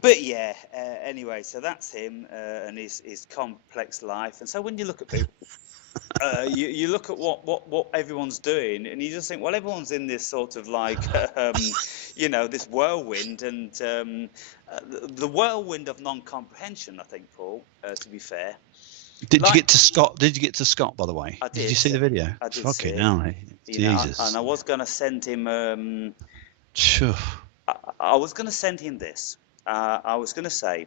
But yeah, anyway, so that's him and his complex life. And so when you look at people, you look at what everyone's doing, and you just think, well, everyone's in this sort of like, this whirlwind, and the whirlwind of non-comprehension, I think, Paul, to be fair. Did you get to Scott? Did you get to Scott, by the way? I did. Did you see the video? I did Fucking see it. hell, Jesus. And I was going to send him... Sure. I was going to send him this. I was going to say,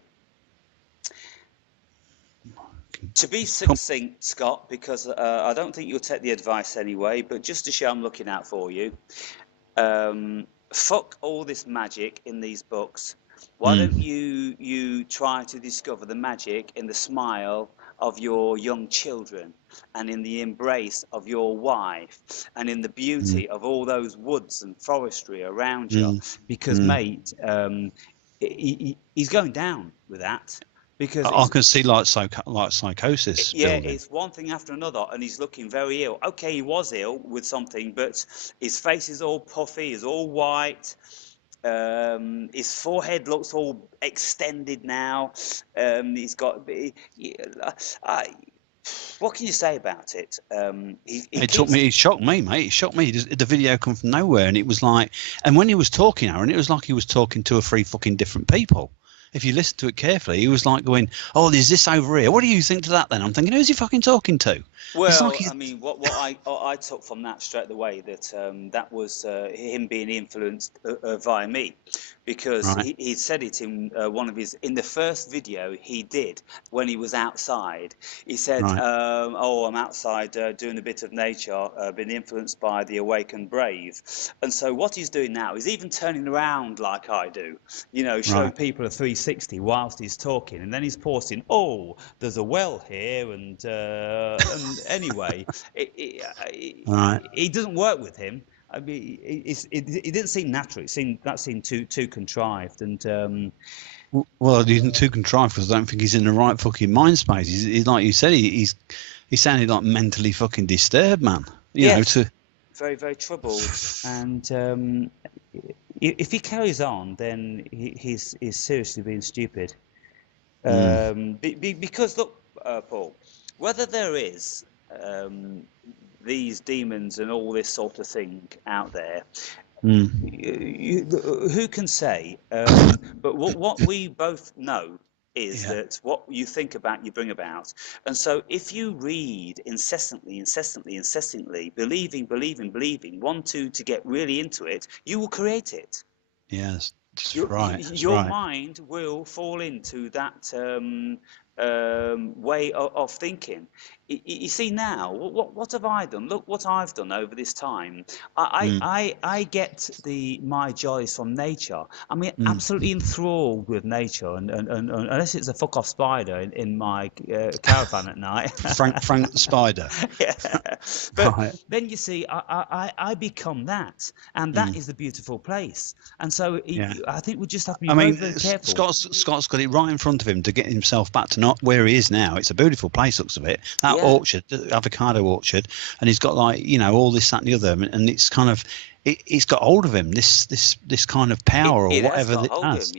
to be succinct, Scott, because I don't think you'll take the advice anyway, but just to show I'm looking out for you, fuck all this magic in these books. Why don't you try to discover the magic in the smile of your young children, and in the embrace of your wife, and in the beauty of all those woods and forestry around you? Because, mate, he's going down with that. Because I can see like psychosis. Yeah, building. It's one thing after another, and he's looking very ill. Okay, he was ill with something, but his face is all puffy, he's all white. His forehead looks all extended now. He's got... what can you say about it? It shocked me, mate. It shocked me. The video come from nowhere, and it was like, and when he was talking, Aaron, it was like he was talking to three fucking different people. If you listen to it carefully, he was like going, "Oh, there's this over here. What do you think to that?" Then I'm thinking, who's he fucking talking to? Well, I mean, what I took from that straight away, that that was him being influenced via me, because he said it in one of his, in the first video he did when he was outside. He said, "Oh, I'm outside doing a bit of nature, been influenced by the awakened brave." And so what he's doing now is even turning around like I do, showing people a 360 whilst he's talking, and then he's pausing. Oh, there's a well here, and anyway, it doesn't work with him. I mean, it didn't seem natural. That seemed too contrived, and well, it isn't too contrived, because I don't think he's in the right fucking mind space. He's like you said, he sounded like mentally fucking disturbed, man. You know, very, very troubled, and if he carries on, then he's seriously being stupid. Because look, Paul, whether there is these demons and all this sort of thing out there, who can say? But what we both know is that what you think about, you bring about. And so if you read incessantly, believing, want to get really into it, you will create it. Yes, Your mind will fall into that way of thinking. You see now, what have I done? Look what I've done over this time. I get my joys from nature. I mean, absolutely enthralled with nature, and unless it's a fuck off spider in my caravan at night. Frank the spider. Yeah. But then you see, I become that, and that is the beautiful place. And so I think we just have to be very careful. Scott's got it right in front of him to get himself back to not where he is now. It's a beautiful place, looks of it. That orchard, avocado orchard, and he's got like, all this, that, and the other, and it's kind of, it's got hold of him. This kind of power, or whatever it has.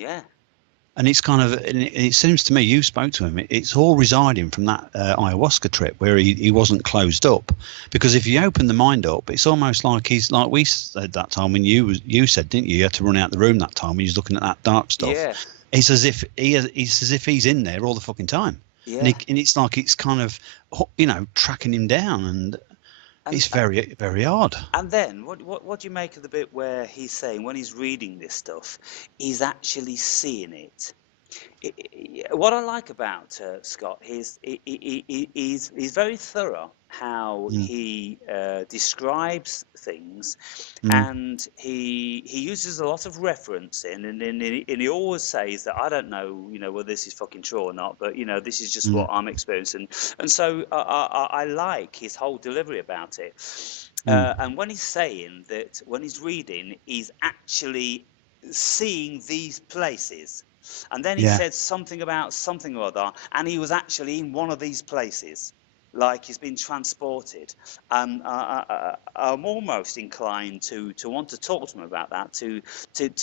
And it's kind of, it seems to me, you spoke to him, it's all residing from that ayahuasca trip where he wasn't closed up. Because if you open the mind up, it's almost like he's, like we said that time when you said, didn't you? You had to run out the room that time when he was looking at that dark stuff. Yeah. It's as if he's in there all the fucking time. Yeah. And it's like it's kind of, tracking him down, and it's very, very hard. And then what do you make of the bit where he's saying, when he's reading this stuff, he's actually seeing it? What I like about Scott is he's very thorough how he describes things, and he uses a lot of referencing, and he always says that I don't know, whether this is fucking true or not, but this is just what I'm experiencing, and so I like his whole delivery about it. And when he's saying that, when he's reading, he's actually seeing these places. And then he said something about something or other, and he was actually in one of these places. like he's been transported. And I'm almost inclined to want to talk to him about that, to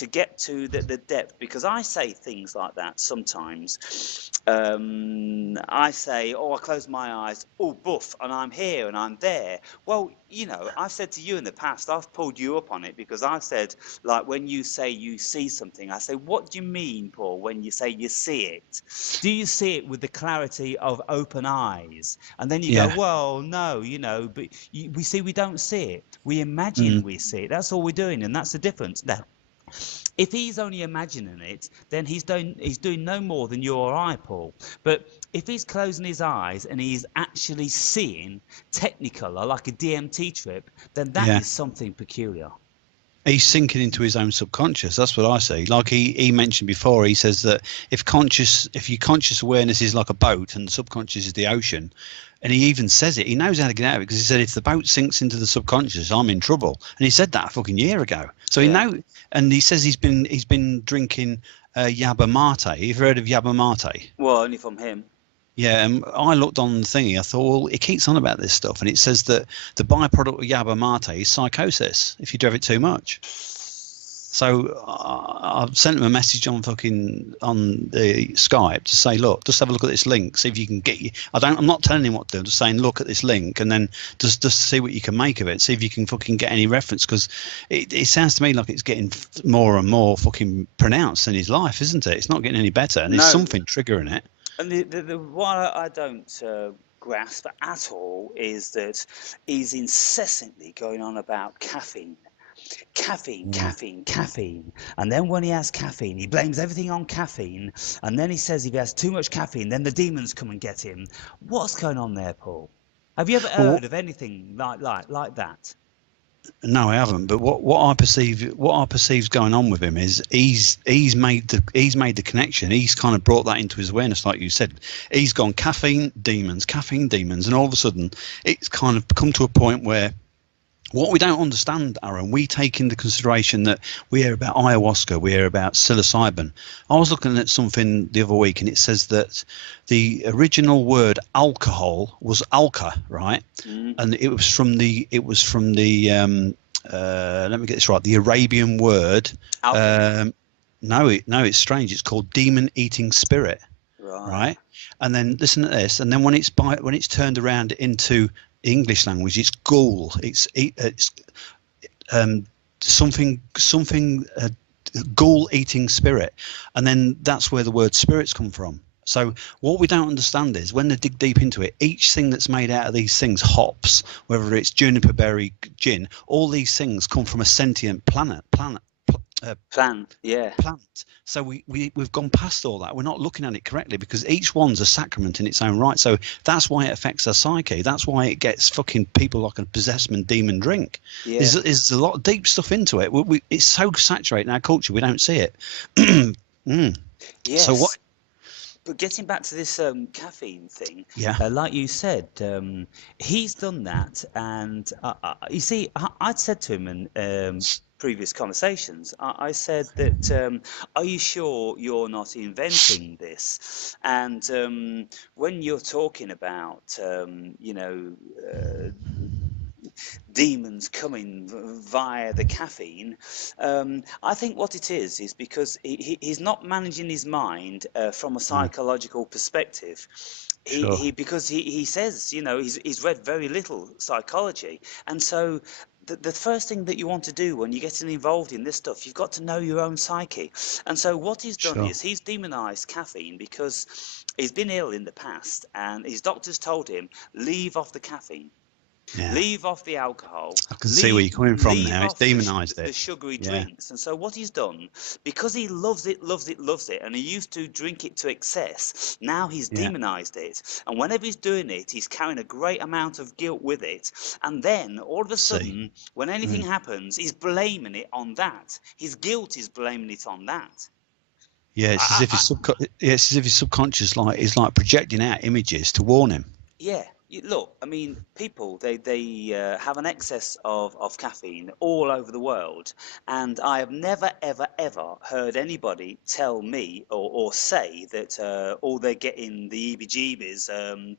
get to the depth, because I say things like that sometimes. I say, oh, I close my eyes, oh, buff, and I'm here and I'm there. Well, you know, I've said to you in the past, I've pulled you up on it, because I said, like, when you say you see something, I say, what do you mean, Paul, when you say you see it? Do you see it with the clarity of open eyes? And then you go, well, no, you know, but we don't see it. We imagine we see it. That's all we're doing, and that's the difference. Now, if he's only imagining it, then he's doing no more than you or I, Paul. But if he's closing his eyes and he's actually seeing Technicolor like a DMT trip, then that is something peculiar. He's sinking into his own subconscious. That's what I see. Like he mentioned before, he says that if your conscious awareness is like a boat and the subconscious is the ocean, and he even says it, he knows how to get out of it, because he said if the boat sinks into the subconscious, I'm in trouble. And he said that a fucking year ago. So he knows, and he says he's been drinking yerba mate. You've heard of yerba mate? Well, only from him. Yeah, and I looked on the thingy. I thought, well, it keeps on about this stuff, and it says that the byproduct of yerba mate is psychosis if you do it too much. So I've sent him a message on the Skype to say, look, just have a look at this link, see if you can get you. I'm not telling him what to do. I'm just saying, look at this link, and then just see what you can make of it. See if you can fucking get any reference, because it sounds to me like it's getting more and more fucking pronounced in his life, isn't it? It's not getting any better, and there's something triggering it. And the what I don't grasp at all is that he's incessantly going on about caffeine. Caffeine. And then when he has caffeine, he blames everything on caffeine. And then he says if he has too much caffeine, then the demons come and get him. What's going on there, Paul? Have you ever heard of anything like that? No, I haven't. But what I perceive's going on with him is he's made the connection. He's kind of brought that into his awareness, like you said. He's gone caffeine demons, and all of a sudden it's kind of come to a point where what we don't understand, Aaron, we take into consideration that we hear about ayahuasca, we hear about psilocybin. I was looking at something the other week, and it says that the original word alcohol was alka, right? And it was from the let me get this right, the Arabian word. No, it's strange. It's called demon-eating spirit, right? And then listen to this, and then when it's turned around into English language, it's ghoul. It's something ghoul eating spirit, and then that's where the word spirits come from. So what we don't understand is when they dig deep into it, each thing that's made out of these things, hops, whether it's juniper berry, gin, all these things come from a sentient plant. So we've gone past all that. We're not looking at it correctly, because each one's a sacrament in its own right. So that's why it affects our psyche. That's why it gets fucking people like a possessed demon drink. There's a lot of deep stuff into it. It's so saturated in our culture, we don't see it. Yes. So what? But getting back to this caffeine thing, like you said, he's done that, and you see, I'd said to him in previous conversations, I said that, are you sure you're not inventing this? And when you're talking about, demons coming via the caffeine, I think what it is because he's not managing his mind from a psychological perspective. Because he says, he's read very little psychology, and so the first thing that you want to do when you're getting involved in this stuff, you've got to know your own psyche. And so what he's done is he's demonized caffeine because he's been ill in the past, and his doctors told him, leave off the caffeine. Leave off the alcohol. I can see where you're coming from now. It's demonized the sugary drinks. And so what he's done, because he loves it, and he used to drink it to excess, now he's demonized it. And whenever he's doing it, he's carrying a great amount of guilt with it. And then all of a sudden, when anything happens, he's blaming it on that. His guilt is blaming it on that. Yeah, it's as if his subconscious is like projecting out images to warn him. Yeah. Look, I mean, people they have an excess of caffeine all over the world, and I have never ever heard anybody tell me or say that they're getting the EBGBs,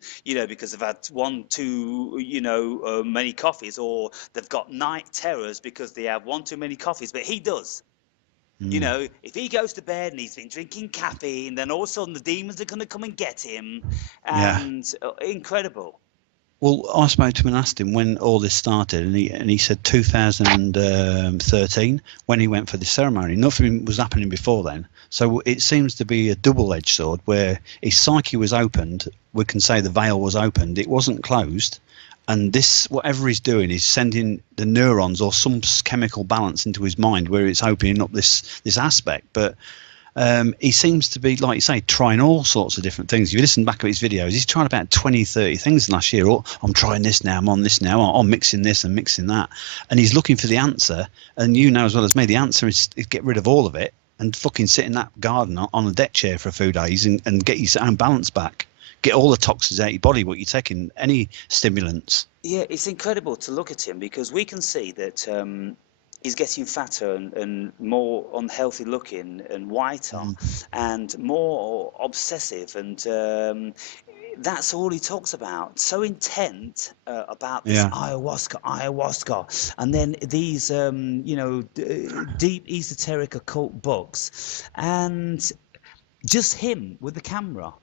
because they've had one too many coffees, or they've got night terrors because they have one too many coffees. But he does. If he goes to bed and he's been drinking caffeine, then all of a sudden the demons are going to come and get him, Yeah. and incredible. Well, I spoke to him and asked him when all this started, and he said 2013 when he went for the ceremony. Nothing was happening before then, so it seems to be a double-edged sword where his psyche was opened. We can say the veil was opened; it wasn't closed, and this whatever he's doing is sending the neurons or some chemical balance into his mind where it's opening up this aspect, but. He seems to be, like you say, trying all sorts of different things. If you listen back at his videos, he's tried about 20, 30 things last year. Oh, I'm trying this now, I'm on this now, I'm mixing this and mixing that. And he's looking for the answer. And you know as well as me, the answer is get rid of all of it and fucking sit in that garden on a deck chair for a few days and get your own balance back. Get all the toxins out of your body, what you're taking, any stimulants. Yeah, it's incredible to look at him because we can see that he's getting fatter and more unhealthy looking and whiter and more obsessive, and that's all he talks about. So intent about this ayahuasca, and then these deep esoteric occult books, and just him with the camera.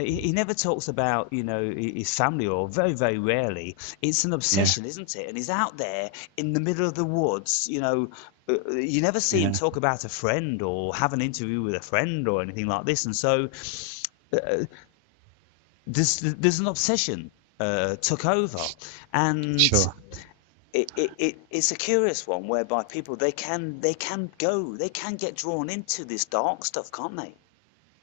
He never talks about, his family, or very, very rarely. It's an obsession, isn't it? And he's out there in the middle of the woods, you never see him talk about a friend or have an interview with a friend or anything like this. And so there's an obsession took over. And it's a curious one whereby people, they can get drawn into this dark stuff, can't they?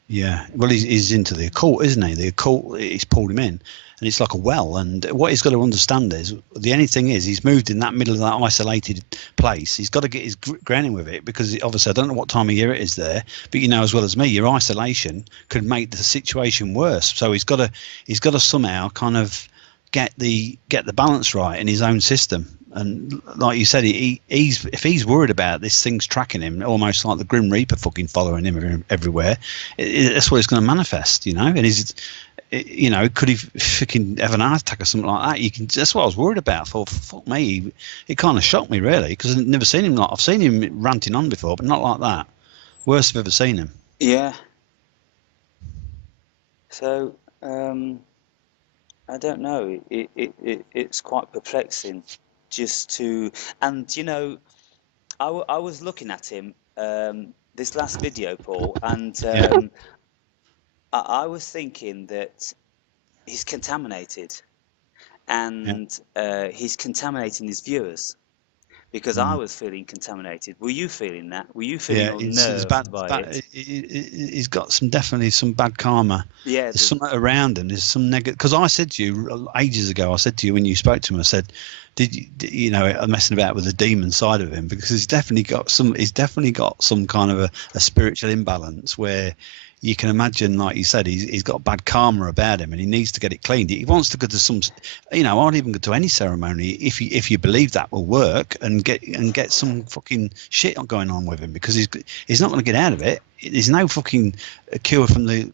Yeah, well, he's into the occult, isn't he? The occult, he's pulled him in, and it's like a well. And what he's got to understand is, the only thing is, he's moved in that middle of that isolated place. He's got to get his grounding with it, because obviously I don't know what time of year it is there, but you know as well as me, your isolation could make the situation worse. So he's got to somehow kind of get the balance right in his own system. And like you said, if he's worried about this thing's tracking him, almost like the Grim Reaper fucking following him everywhere, that's what it's going to manifest, And could he fucking have an heart attack or something like that? That's what I was worried about. For fuck me, it kind of shocked me really, because I've never seen him I've seen him ranting on before, but not like that. Worst I've ever seen him. Yeah. So I don't know. It's quite perplexing. And I was looking at him this last video, Paul, and I was thinking that he's contaminated, and he's contaminating his viewers, because I was feeling contaminated. Were you feeling that? Were you feeling unnerved by it? He's got definitely some bad karma. Yeah, there's something around him. There's some negative. Because I said to you ages ago, I said to you when you spoke to him, I said, did you I'm messing about with the demon side of him, because he's definitely got some kind of a spiritual imbalance where you can imagine, like you said, he's got bad karma about him, and he needs to get it cleaned. He wants to go to some, I'd even go to any ceremony if you believe that will work, and get some fucking shit going on with him, because he's not going to get out of it. There's no fucking cure from the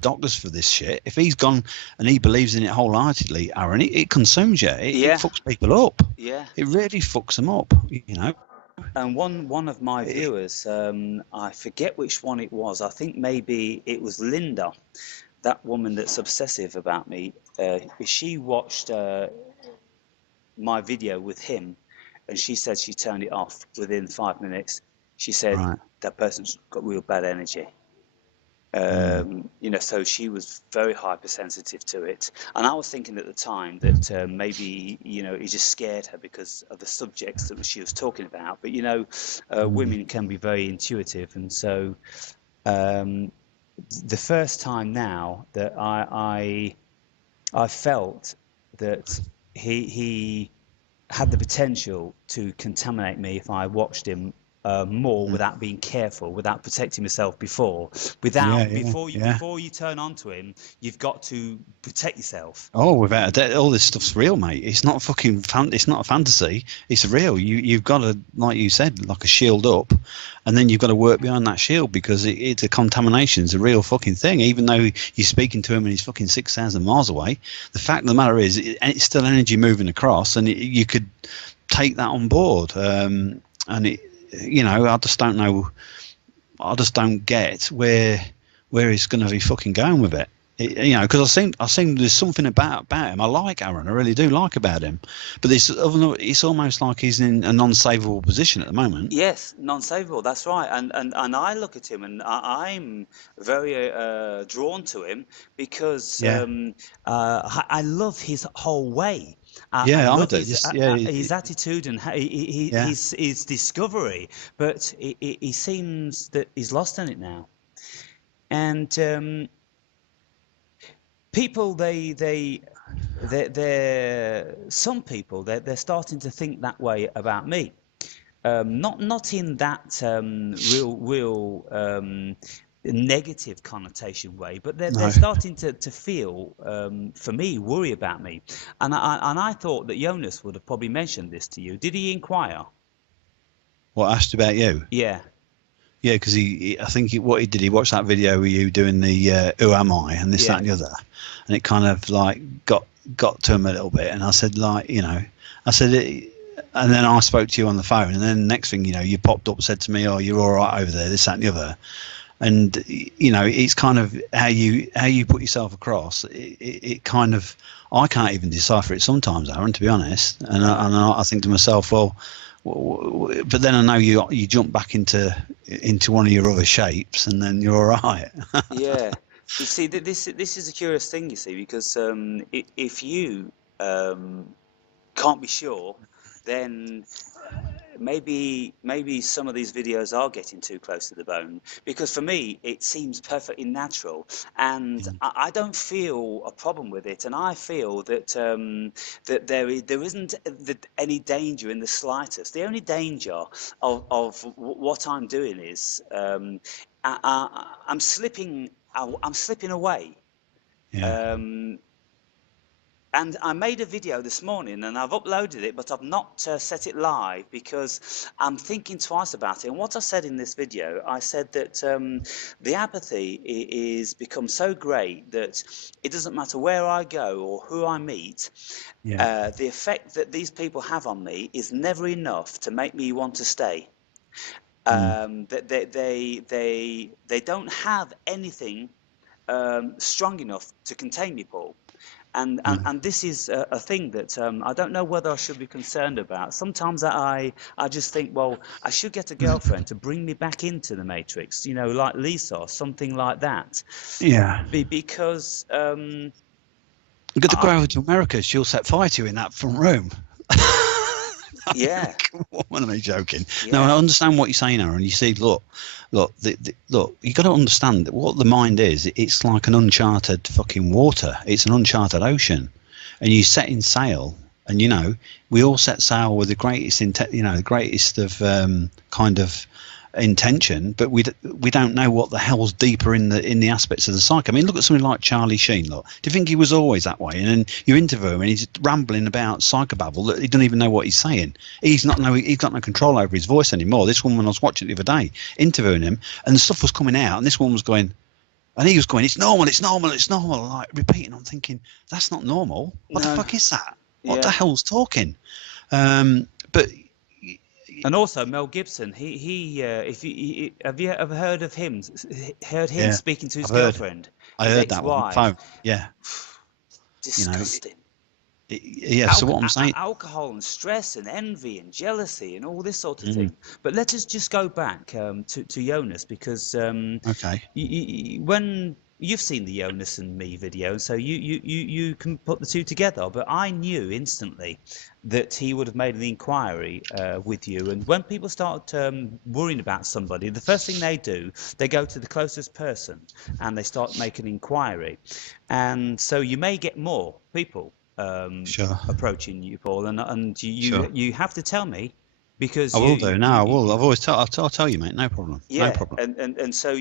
doctors for this shit. If he's gone and he believes in it wholeheartedly, Aaron, it consumes you. It fucks people up. Yeah, it really fucks them up. And one of my viewers, I forget which one it was. I think maybe it was Linda, that woman that's obsessive about me. She watched my video with him, and she said she turned it off within 5 minutes. She said that person's got real bad energy. So she was very hypersensitive to it, and I was thinking at the time that maybe he just scared her because of the subjects that she was talking about. But women can be very intuitive, and so the first time now that I felt that he had the potential to contaminate me if I watched him more without being careful, without protecting yourself before. Before you turn onto him, you've got to protect yourself. Oh, without a doubt, all this stuff's real, mate. It's not fucking it's not a fantasy. It's real. You've got to, like you said, like a shield up, and then you've got to work behind that shield because it's a contamination. It's a real fucking thing. Even though you're speaking to him and he's fucking 6,000 miles away, the fact of the matter is, it's still energy moving across, and you could take that on board. And I just don't know. I just don't get where he's going to be fucking going with it. Because I think there's something about him. I like Aaron. I really do like about him. But it's almost like he's in a non-savable position at the moment. Yes, non-savable. That's right. And I look at him and I'm very drawn to him because I love his whole way. I love do. His attitude and his discovery. But he seems that he's lost on it now. And people, some people, they're starting to think that way about me. Not in that real negative connotation way, but they're starting to feel, for me, worry about me. And I thought that Jonas would have probably mentioned this to you. Did he inquire? What, asked about you? Yeah. Yeah, because I think what he did, he watched that video with you doing the "Who am I?" and this, that, and the other, and it kind of like got to him a little bit. And I said, and then I spoke to you on the phone, and then next thing you popped up and said to me, "Oh, you're all right over there," this, that, and the other. And it's kind of how you put yourself across. It kind of, I can't even decipher it sometimes, Aaron, to be honest. And I think to myself, well. But then I know you jump back into one of your other shapes, and then you're all right. Yeah, you see, this is a curious thing, you see, because if you can't be sure, then maybe some of these videos are getting too close to the bone, because for me it seems perfectly natural, and I don't feel a problem with it, and I feel that that there isn't any danger in the slightest. The only danger of what I'm doing is I'm slipping away. Yeah. And I made a video this morning and I've uploaded it, but I've not set it live because I'm thinking twice about it. And what I said in this video, I said that the apathy is become so great that it doesn't matter where I go or who I meet. The effect that these people have on me is never enough to make me want to stay. That they don't have anything strong enough to contain me, Paul. And this is a thing that I don't know whether I should be concerned about. Sometimes I just think, well, I should get a girlfriend to bring me back into the Matrix, like Lisa or something like that. Yeah. Because you got to go over to America. She'll set fire to you in that front room. Yeah. What am I joking? Yeah. No, I understand what you're saying, Aaron. You see, look. You got to understand that what the mind is. It's like an uncharted fucking water. It's an uncharted ocean, and you set in sail. And we all set sail with the greatest, the greatest of kind of intention, but we don't know what the hell's deeper in the aspects of the psyche. I mean, look at something like Charlie Sheen. Look, do you think he was always that way? And then you interview him and he's rambling about psychobabble that he doesn't even know what he's saying. He's got no control over his voice anymore. This woman I was watching the other day, interviewing him, and the stuff was coming out, and this woman was going, and he was going, it's normal, like repeating. I'm thinking, that's not normal. What the fuck is that? What the hell's talking? But and also Mel Gibson, he have you ever heard of him? Heard him speaking to his girlfriend? I heard that one on the phone. Yeah. Disgusting. So what I'm saying, alcohol and stress and envy and jealousy and all this sort of thing. But let us just go back to Jonas, because when you've seen the Jonas and me video, so you can put the two together. But I knew instantly that he would have made an inquiry with you. And when people start worrying about somebody, the first thing they do, they go to the closest person and they start making an inquiry. And so you may get more people approaching you, Paul. And you have to tell me, because I will do. No, I will. I'll tell you, mate. No problem. No yeah, problem. and so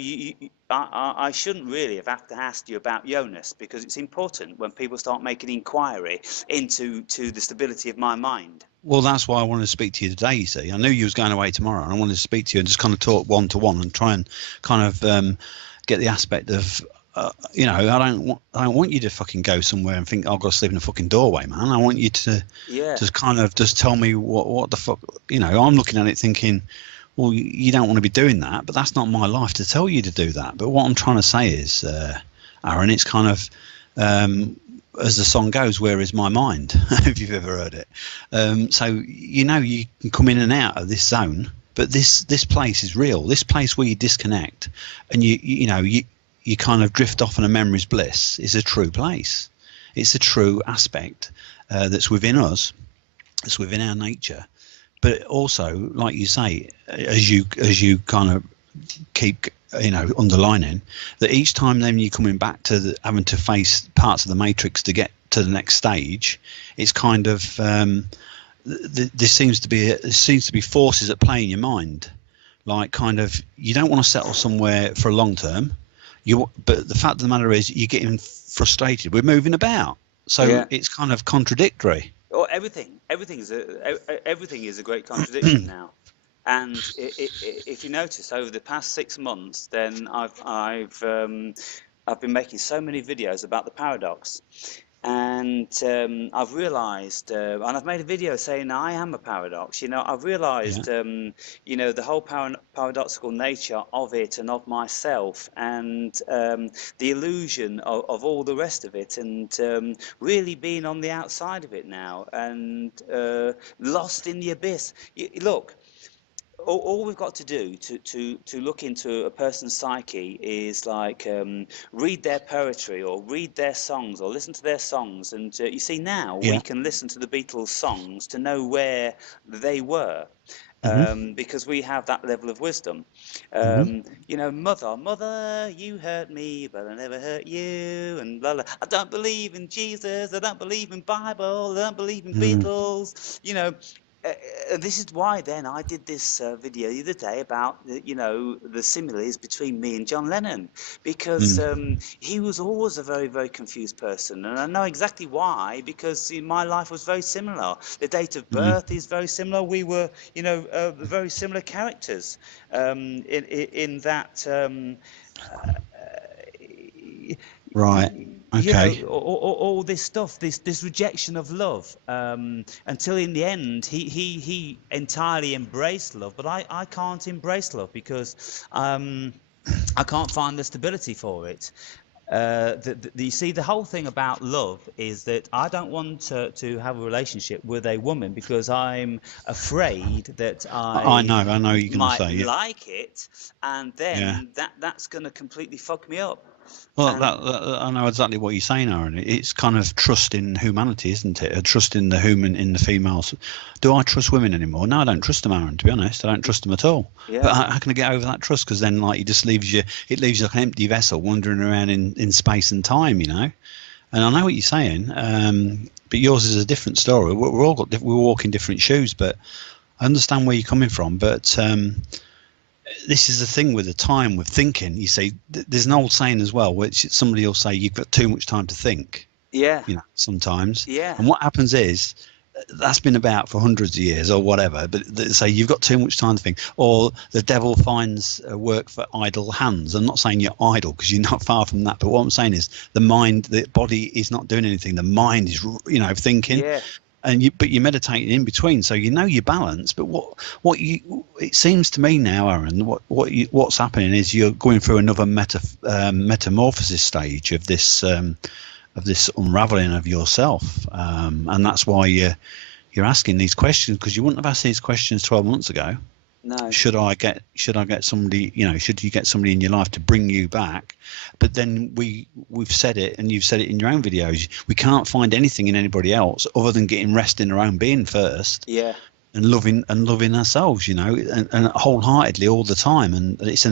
I shouldn't really have to ask you about Jonas, because it's important when people start making inquiry into the stability of my mind. Well, that's why I wanted to speak to you today. You see, I knew you was going away tomorrow, and I wanted to speak to you and just kind of talk one to one and try and kind of get the aspect of. You know, I don't want you to fucking go somewhere and think I've got to sleep in a fucking doorway, man. I want you to just kind of just tell me what the fuck. You know, I'm looking at it thinking, well, you don't want to be doing that, but that's not my life to tell you to do that. But what I'm trying to say is, Aaron, it's kind of as the song goes, where is my mind? If you've ever heard it. So you know, you can come in and out of this zone, but this place is real. This place where you disconnect and you kind of drift off in a memory's bliss is a true place. It's a true aspect that's within us, that's within our nature. But also, like you say, as you kind of keep underlining, that each time then you're coming back to having to face parts of the matrix to get to the next stage, it's kind of there seems to be forces at play in your mind, like kind of you don't want to settle somewhere for a long term. But the fact of the matter is, you're getting frustrated. We're moving about, so it's kind of contradictory. Well, everything is a great contradiction now. And if you notice, over the past 6 months, then I've been making so many videos about the paradox. And I've realised, and I've made a video saying I am a paradox. I've realised, the whole paradoxical nature of it and of myself, and the illusion of all the rest of it, and really being on the outside of it now, and lost in the abyss. Look. All we've got to do to look into a person's psyche is like read their poetry or read their songs or listen to their songs, and you see now we can listen to the Beatles songs to know where they were. Because we have that level of wisdom. Mother, you hurt me, but I never hurt you, and blah, blah. I don't believe in Jesus, I don't believe in Bible, I don't believe in Beatles. This is why then I did this video the other day about the similes between me and John Lennon, because he was always a very, very confused person, and I know exactly why, because my life was very similar. The date of birth is very similar. We were very similar characters in that. Right. Okay. All this stuff, this rejection of love, until in the end he entirely embraced love, but I can't embrace love because I can't find the stability for it. You see, the whole thing about love is that I don't want to have a relationship with a woman because I'm afraid that I know you're gonna say like it, and then that's going to completely fuck me up. Well, I know exactly what you're saying, Aaron. It's kind of trust in humanity, isn't it? A trust in the human, in the females. Do I trust women anymore? No, I don't trust them, Aaron. To be honest, I don't trust them at all. Yeah. But how can I get over that trust? Because then, like, it leaves you like an empty vessel wandering around in space and time, And I know what you're saying, but yours is a different story. We're all we walk in different shoes, but I understand where you're coming from. But this is the thing with the time, with thinking. You see, there's an old saying as well, which somebody will say you've got too much time to think. Yeah. Sometimes. Yeah. And what happens is that's been about for hundreds of years or whatever. But they say you've got too much time to think, or the devil finds work for idle hands. I'm not saying you're idle because you're not far from that. But what I'm saying is the mind, the body is not doing anything. The mind is, thinking. Yeah. But you're meditating in between, so your balance. But it seems to me now, Aaron, what's happening is you're going through another metamorphosis stage of this unraveling of yourself, and that's why you're asking these questions, because you wouldn't have asked these questions 12 months ago. No. Should I get somebody? Should you get somebody in your life to bring you back? But then we've said it, and you've said it in your own videos. We can't find anything in anybody else other than getting rest in our own being first. Yeah. And loving ourselves, and wholeheartedly all the time. And it's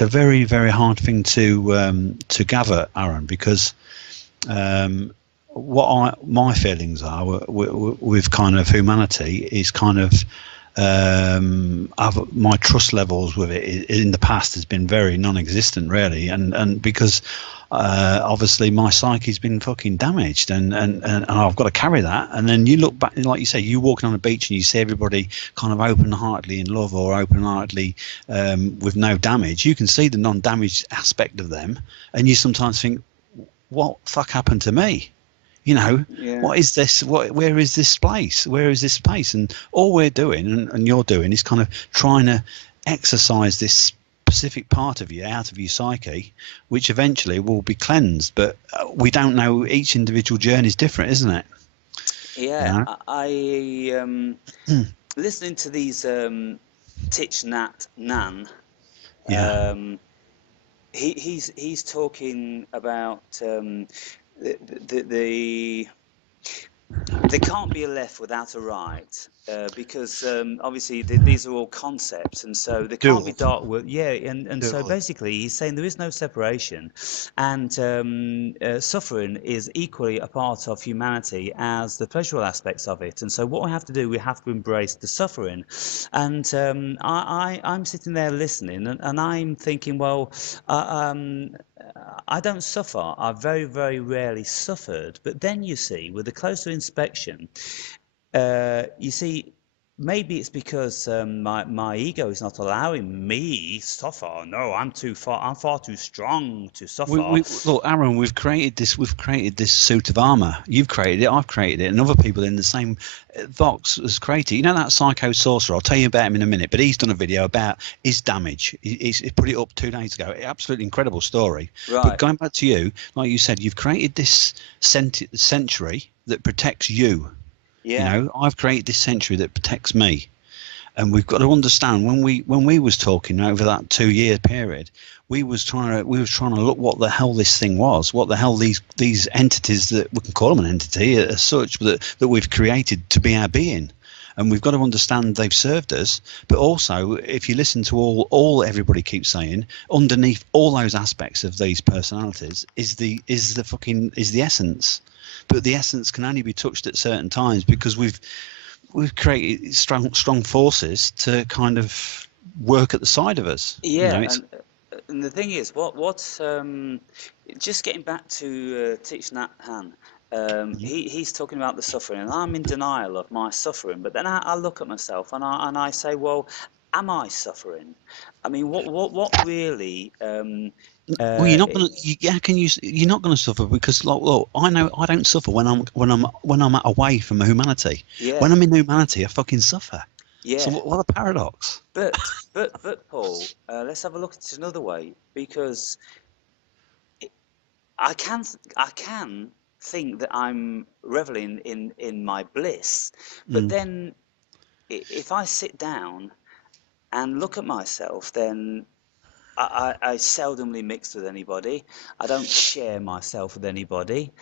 a very, very hard thing to gather, Aaron, because my feelings are with kind of humanity is kind of my trust levels with it in the past has been very non-existent, really, and because obviously my psyche's been fucking damaged, and I've got to carry that. And then you look back, like you say, you walking on a beach and you see everybody kind of open-heartedly in love, or open-heartedly with no damage. You can see the non-damaged aspect of them, and you sometimes think, what the fuck happened to me? What is this? Where is this place? Where is this space? And all we're doing, and you're doing, is kind of trying to exercise this specific part of you out of your psyche, which eventually will be cleansed. But we don't know. Each individual journey is different, isn't it? Yeah, I listening to these Thich Nhat Hanh. Yeah. He's talking about there can't be a left without a right, because obviously these are all concepts, and so there can't be dark work. Yeah, and so basically he's saying there is no separation, and suffering is equally a part of humanity as the pleasurable aspects of it. And so what we have to do, we have to embrace the suffering. And I'm sitting there listening, and I'm thinking, well, I don't suffer. I've very, very rarely suffered. But then you see, with a closer inspection, you see, maybe it's because my ego is not allowing me suffer. No, I'm far too strong to suffer. Look, Aaron, we've created this suit of armor. You've created it, I've created it, and other people in the same box has created it. You know that psycho sorcerer? I'll tell you about him in a minute, but he's done a video about his damage. He put it up 2 days ago. Absolutely incredible story. Right. But going back to you, like you said, you've created this century that protects you. Yeah. I've created this century that protects me, and we've got to understand when we was talking over that 2-year period, we was trying to look what the hell this thing was, what the hell these entities, that we can call them an entity as such, that we've created to be our being. And we've got to understand they've served us, but also if you listen to all everybody keeps saying, underneath all those aspects of these personalities is the essence. But the essence can only be touched at certain times, because we've created strong forces to kind of work at the side of us. Yeah, and the thing is, just getting back to Thich Nhat Hanh, he's talking about the suffering, and I'm in denial of my suffering. But then I look at myself and I say, well, am I suffering? I mean, what really? Well, you're not gonna. You're not gonna suffer, because, look, I know I don't suffer when I'm away from humanity. Yeah. When I'm in humanity, I fucking suffer. Yeah. So what a paradox. But Paul, let's have a look at it another way, because I can think that I'm reveling in my bliss, but then if I sit down and look at myself, then I seldomly mix with anybody. I don't share myself with anybody.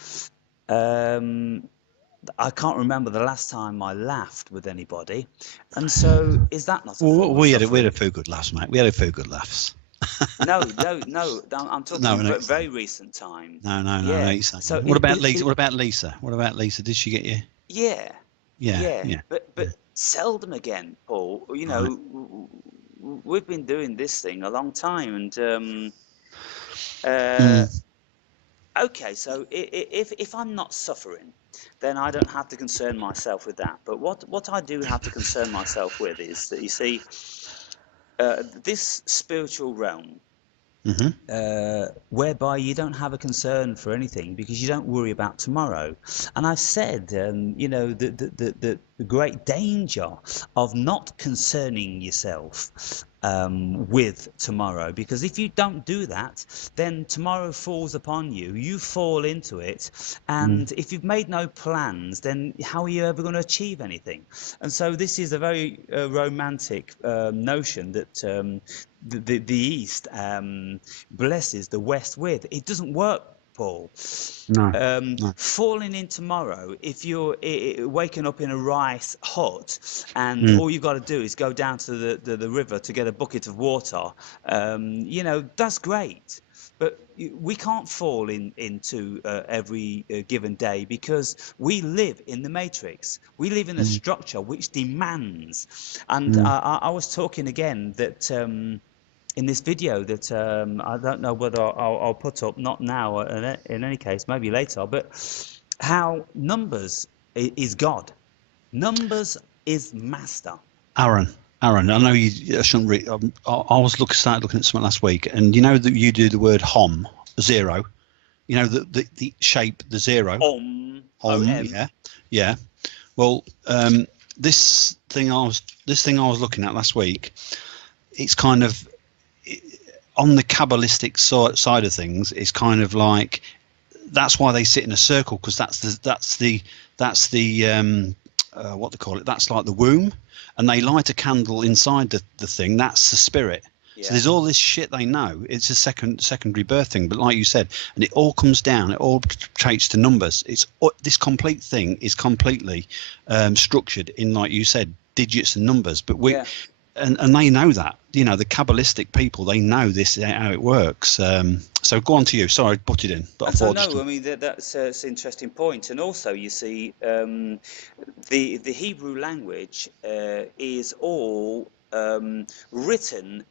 I can't remember the last time I laughed with anybody, and so is that not a form of we had suffering? a few good laughs, mate. We had a few good laughs. No. I'm talking very recent time. No. Yeah. So what about Lisa? What about Lisa? Did she get you? Yeah. Yeah. But seldom again, Paul. We've been doing this thing a long time, and okay. So if I'm not suffering, then I don't have to concern myself with that. But what I do have to concern myself with is that, you see, this spiritual realm, whereby you don't have a concern for anything because you don't worry about tomorrow. And I said, the great danger of not concerning yourself with tomorrow, because if you don't do that, then tomorrow falls upon you, you fall into it, and if you've made no plans, then how are you ever going to achieve anything? And so this is a very romantic notion that the East blesses the West with. It doesn't work, Paul. No. Falling in tomorrow, if you're waking up in a rice hut and all you've got to do is go down to the river to get a bucket of water, that's great. But we can't fall into every given day, because we live in the matrix. We live in a structure which demands. And I was talking again that in this video that I don't know whether I'll put up, not now in any case, maybe later, but how numbers is God. Numbers is master. Aaron, I know you shouldn't read. I started looking at something last week, and you know that you do the word hom, zero. You know the shape, the zero. Om. Yeah. Well, this thing I was looking at last week, it's kind of on the Kabbalistic side of things. It's kind of like, that's why they sit in a circle, because that's the what they call it. That's like the womb, and they light a candle inside the thing. That's the spirit. Yeah. So there's all this shit they know. It's a secondary birth thing, but like you said, and it all comes down. It all traits to numbers. It's this complete thing is completely structured in, like you said, digits and numbers. But we. Yeah. And they know that, the Kabbalistic people, they know this, how it works. So go on to you. Sorry, I butted in. That's an interesting point. And also, you see, the Hebrew language is all written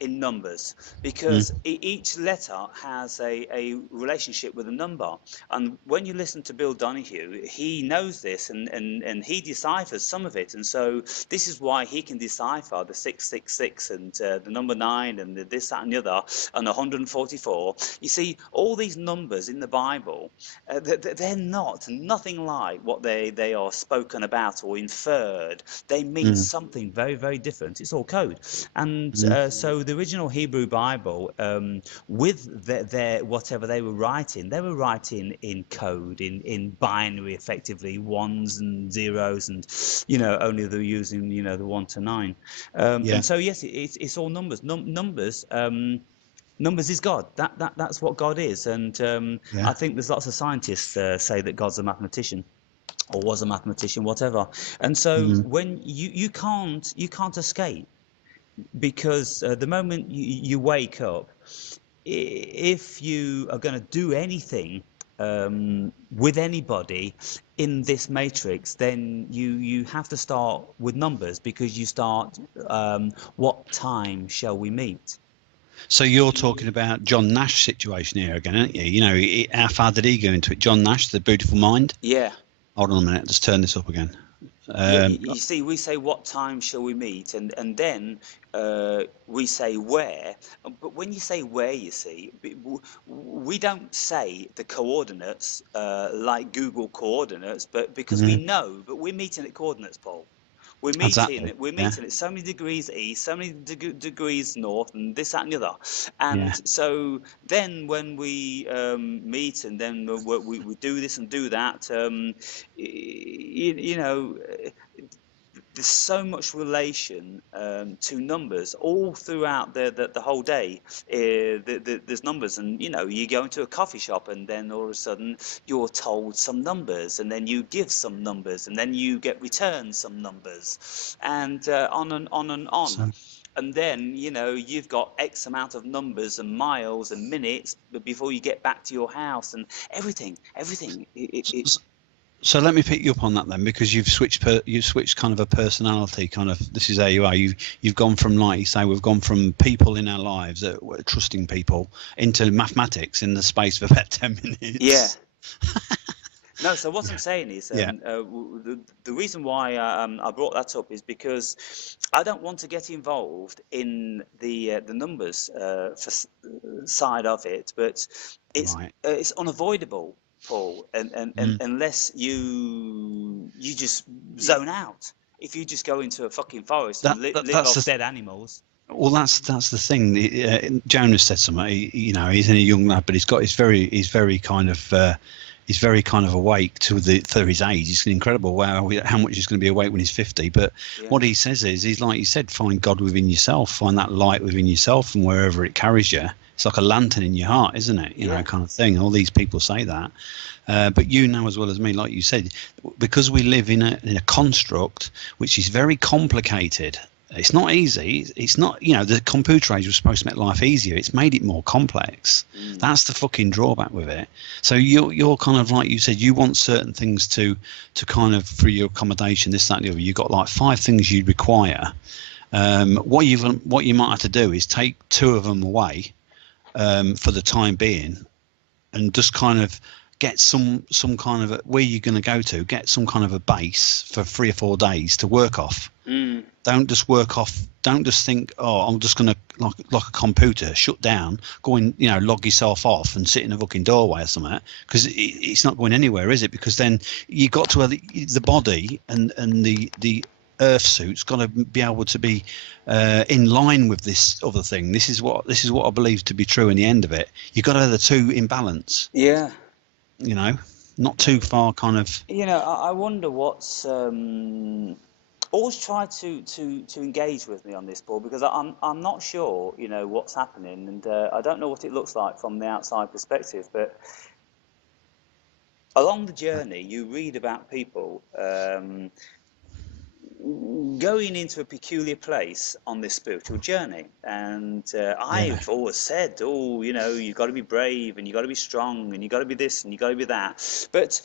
in numbers, because each letter has a relationship with a number. And when you listen to Bill Donahue, he knows this, and he deciphers some of it. And so this is why he can decipher the 666 and the number 9 and the this, that, and the other, and 144. You see, all these numbers in the Bible, they're nothing like what they are spoken about or inferred. They mean something very, very different. It's all code. And so the original Hebrew Bible, with their whatever they were writing in code, in binary, effectively, ones and zeros, and only they're using the 1 to 9. And so yes, it's all numbers. Numbers is God. That's what God is. And I think there's lots of scientists say that God's a mathematician, or was a mathematician, whatever. And so when you can't escape, because the moment you wake up, if you are going to do anything with anybody in this matrix, then you have to start with numbers, because you start what time shall we meet? So you're talking about John Nash situation here again, aren't you? How far did he go into it? John Nash, The Beautiful Mind? Yeah. Hold on a minute, let's turn this up again. You see, we say, what time shall we meet? And then we say where. But when you say where, you see, we don't say the coordinates like Google coordinates, but because we know, but we're meeting at coordinates, Paul. We're meeting at so many degrees east, so many degrees north, and this, that, and the other. And so then when we meet, and then we do this and do that, there's so much relation to numbers all throughout the whole day. There's numbers, and you go into a coffee shop, and then all of a sudden you're told some numbers, and then you give some numbers, and then you get returned some numbers, and on and on and on. So, and then you've got X amount of numbers and miles and minutes before you get back to your house, and everything. So let me pick you up on that then, because you've switched kind of a personality, kind of, this is how you are. You've gone from, like you say, we've gone from people in our lives, trusting people, into mathematics in the space of about 10 minutes. Yeah. No, so what I'm saying is, the reason why I brought that up is because I don't want to get involved in the numbers side of it, but it's unavoidable, Paul, and unless you just zone out. If you just go into a fucking forest and live off dead animals. Well, that's the thing. Jonas said something. He's a young lad, but he's very kind of. he's very kind of awake for his age. It's incredible how much he's going to be awake when he's 50. But what he says is, he's like you said, find God within yourself, find that light within yourself, and wherever it carries you, it's like a lantern in your heart, isn't it? You know, kind of thing. All these people say that. But you know as well as me, like you said, because we live in a construct which is very complicated. It's not easy. It's not, you know, the computer age was supposed to make life easier. It's made it more complex. That's the fucking drawback with it. So you're kind of like you said, you want certain things to kind of, for your accommodation, this, that, and the other. You've got like 5 things you require. What you might have to do is take 2 of them away for the time being, and just kind of get some kind of where you're going to go to, get some kind of a base for 3 or 4 days to work off. Don't just work off. Don't just think, oh, I'm just going to like a computer, shut down, go and, you know, log yourself off and sit in a fucking doorway or something, because it's not going anywhere, is it? Because then you got to the body and the earth suit's got to be able to be in line with this other thing. This is what I believe to be true in the end of it. You've got to have the 2 in balance. Yeah. You know, not too far kind of. You know, I wonder what's always try to engage with me on this, Paul, because I'm not sure, you know, what's happening, and I don't know what it looks like from the outside perspective. But along the journey, you read about people going into a peculiar place on this spiritual journey, and I've always said, oh, you know, you've got to be brave, and you've got to be strong, and you've got to be this, and you've got to be that, but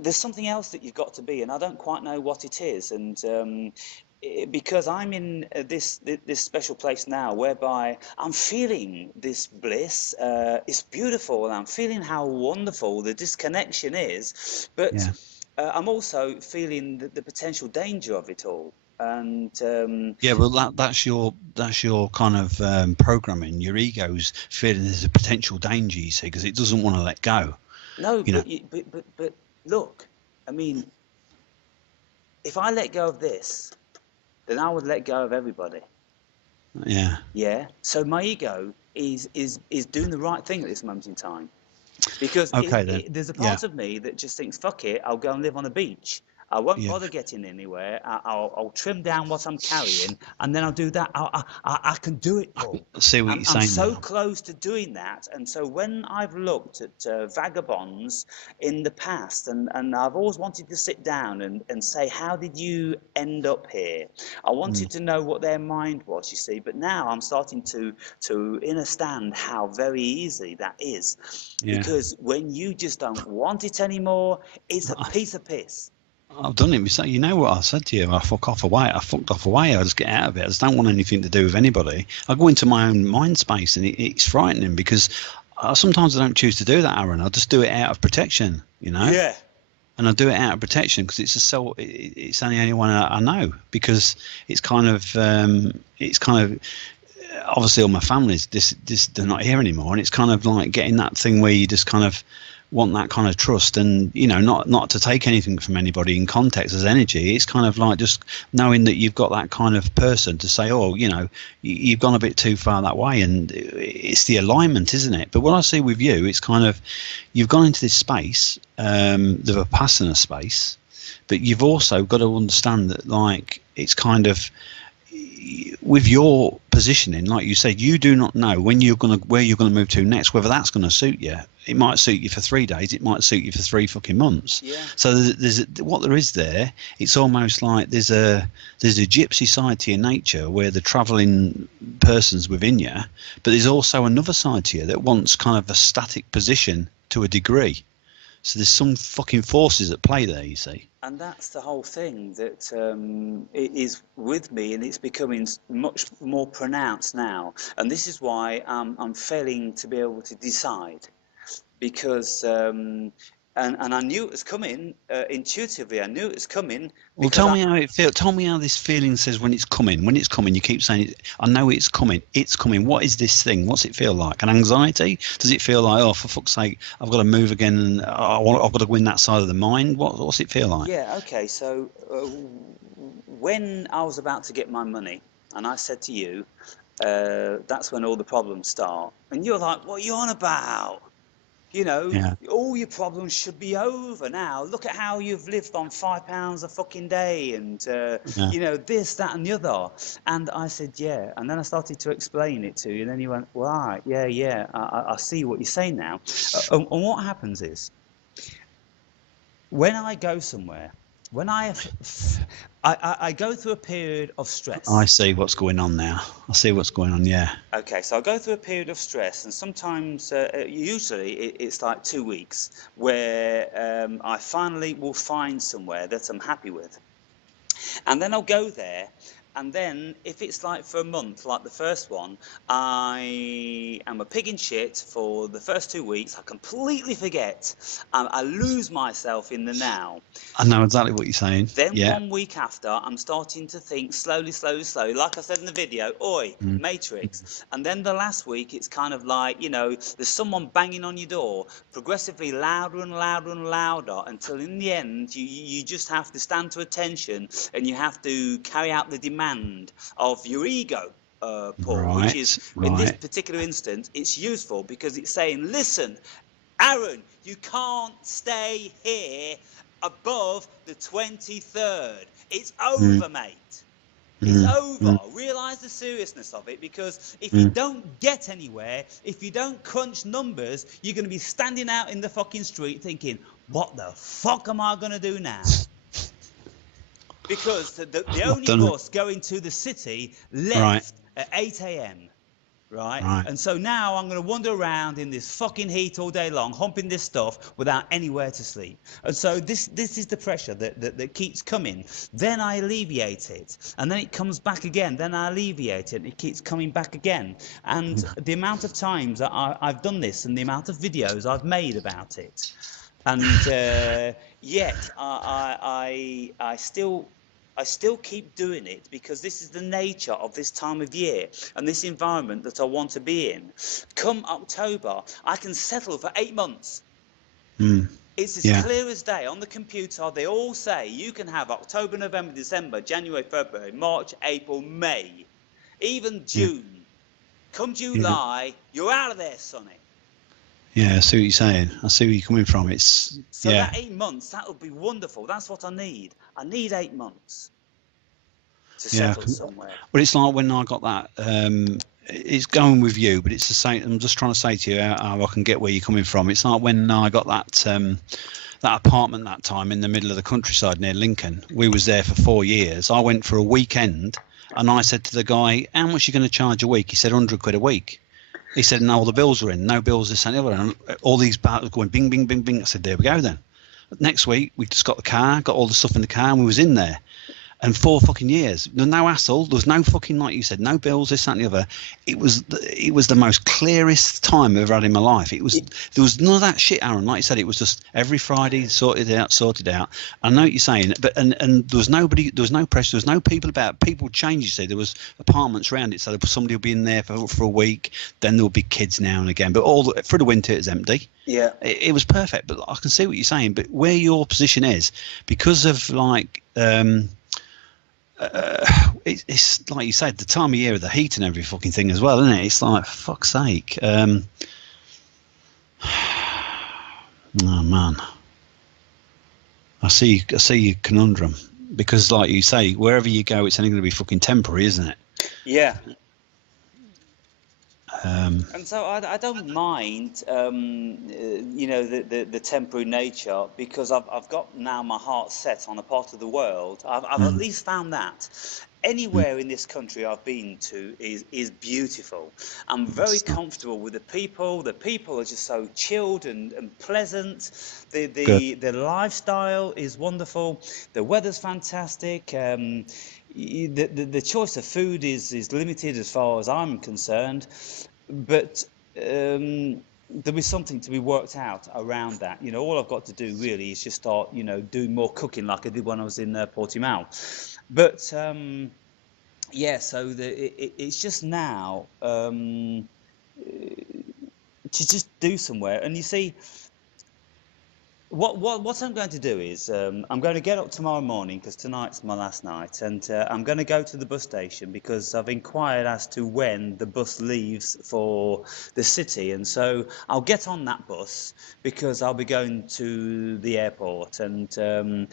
there's something else that you've got to be, and I don't quite know what it is. And because I'm in this special place now, whereby I'm feeling this bliss, it's beautiful, and I'm feeling how wonderful the disconnection is, but I'm also feeling the potential danger of it all. And well, that's your kind of programming. Your ego's feeling there's a potential danger, you see, because it doesn't want to let go. No, but look, I mean, if I let go of this, then I would let go of everybody. Yeah. So my ego is doing the right thing at this moment in time, because there's a part of me that just thinks, fuck it, I'll go and live on a beach. I won't bother getting anywhere. I'll trim down what I'm carrying, and then I'll do that. I can do it, Paul. I see what you're saying. I'm so close to doing that. And so when I've looked at vagabonds in the past, and I've always wanted to sit down and say, how did you end up here? I wanted to know what their mind was, you see. But now I'm starting to understand how very easy that is. Because when you just don't want it anymore, it's a piece of piss. I've done it myself. You know what I said to you? I fucked off away. I just get out of it. I just don't want anything to do with anybody. I go into my own mind space, and it's frightening, because sometimes I don't choose to do that, Aaron. I just do it out of protection, you know? Yeah. And I do it out of protection because it's the only one I know, because it's kind of obviously all my family's they're not here anymore, and it's kind of like getting that thing where you just kind of want that kind of trust, and, you know, not to take anything from anybody in context as energy. It's kind of like just knowing that you've got that kind of person to say, oh, you know, you've gone a bit too far that way, and it's the alignment, isn't it? But what I see with you, it's kind of, you've gone into this space, the Vipassana space, but you've also got to understand that, like, it's kind of, with your positioning, like you said, you do not know where you're going to move to next, whether that's going to suit you. It might suit you for 3 days, it might suit you for 3 fucking months. So there's what there is there. It's almost like there's a gypsy side to your nature, where the traveling person's within you, but there's also another side to you that wants kind of a static position to a degree. So there's some fucking forces at play there, you see. And that's the whole thing that it is with me, and it's becoming much more pronounced now. And this is why I'm failing to be able to decide, because and I knew it was coming intuitively. I knew it was coming. Well, tell me how it feels. Tell me how this feeling says when it's coming. When it's coming, you keep saying, I know it's coming. It's coming. What is this thing? What's it feel like? An anxiety? Does it feel like, oh, for fuck's sake, I've got to move again, and I've got to win that side of the mind? What's it feel like? Yeah, okay. So when I was about to get my money, and I said to you, that's when all the problems start. And you're like, what are you on about? all your problems should be over now. Look at how you've lived on £5 a fucking day, and this, that, and the other. And I said, yeah. And then I started to explain it to you, and then you went, right, yeah, I see what you're saying now. And what happens is, when I go somewhere, when I go through a period of stress. I see what's going on now. I see what's going on, yeah. Okay, so I go through a period of stress, and sometimes, usually, it's like 2 weeks, where I finally will find somewhere that I'm happy with. And then I'll go there, and then if it's like for a month, like the first one, I am a pig in shit for the first 2 weeks. I completely forget. I lose myself in the now. I know exactly what you're saying. Then 1 week after, I'm starting to think slowly, like I said in the video, Matrix. And then the last week, it's kind of like, there's someone banging on your door, progressively louder and louder and louder, until in the end, you just have to stand to attention, and you have to carry out the demand of your ego, Paul, which is, in this particular instance, it's useful because it's saying, listen, Aaron, you can't stay here above the 23rd. It's over, mate. It's over. Realise the seriousness of it, because if you don't get anywhere, if you don't crunch numbers, you're going to be standing out in the fucking street thinking, what the fuck am I going to do now? Because the only bus going to the city left at 8 a.m. Right? And so now I'm going to wander around in this fucking heat all day long, humping this stuff without anywhere to sleep. And so this is the pressure that keeps coming. Then I alleviate it, and then it comes back again. Then I alleviate it, and it keeps coming back again. And the amount of times that I've done this, and the amount of videos I've made about it, and yet I still keep doing it, because this is the nature of this time of year and this environment that I want to be in. Come October, I can settle for 8 months. It's as clear as day. On the computer, they all say you can have October, November, December, January, February, March, April, May, even June. Come July, you're out of there, sonny. Yeah, I see what you're saying. I see where you're coming from. So that 8 months, that would be wonderful. That's what I need. I need 8 months to settle somewhere. Well, it's like when I got that. It's going with you, but it's the same. I'm just trying to say to you how I can get where you're coming from. It's like when I got that apartment that time in the middle of the countryside near Lincoln. We was there for 4 years. I went for a weekend, and I said to the guy, "How much are you going to charge a week?" He said, £100 a week. He said, and all the bills were in, no bills this and the other, and all these battles going bing, bing, bing, bing. I said, there we go then. Next week, we just got the car, got all the stuff in the car, and we was in there. And 4 fucking years, no hassle. There was no fucking, like you said, no bills, this, that, and the other. It was the most clearest time I've ever had in my life. There was none of that shit, Aaron. Like you said, it was just every Friday sorted out. I know what you're saying, but and there was nobody, there was no pressure, there was no people about. People change. You see, there was apartments around it, so somebody would be in there for a week. Then there would be kids now and again, but through the winter it was empty. Yeah, it was perfect. But I can see what you're saying. But where your position is, because of like. It's like you said, the time of year of the heat and every fucking thing as well, isn't it? It's like, for fuck's sake. Oh man, I see your conundrum, because like you say, wherever you go, it's only going to be fucking temporary, isn't it? Yeah. And so I don't mind, the temporary nature, because I've got now my heart set on a part of the world. I've at least found that. Anywhere in this country I've been to is beautiful. I'm very comfortable with the people. The people are just so chilled and pleasant. The lifestyle is wonderful. The weather's fantastic. The choice of food is limited as far as I'm concerned, but there is something to be worked out around that. All I've got to do really is just start, doing more cooking like I did when I was in Portimao. But so it's just now to just do somewhere. And you see, What I'm going to do is I'm going to get up tomorrow morning because tonight's my last night, and I'm going to go to the bus station because I've inquired as to when the bus leaves for the city, and so I'll get on that bus because I'll be going to the airport, and on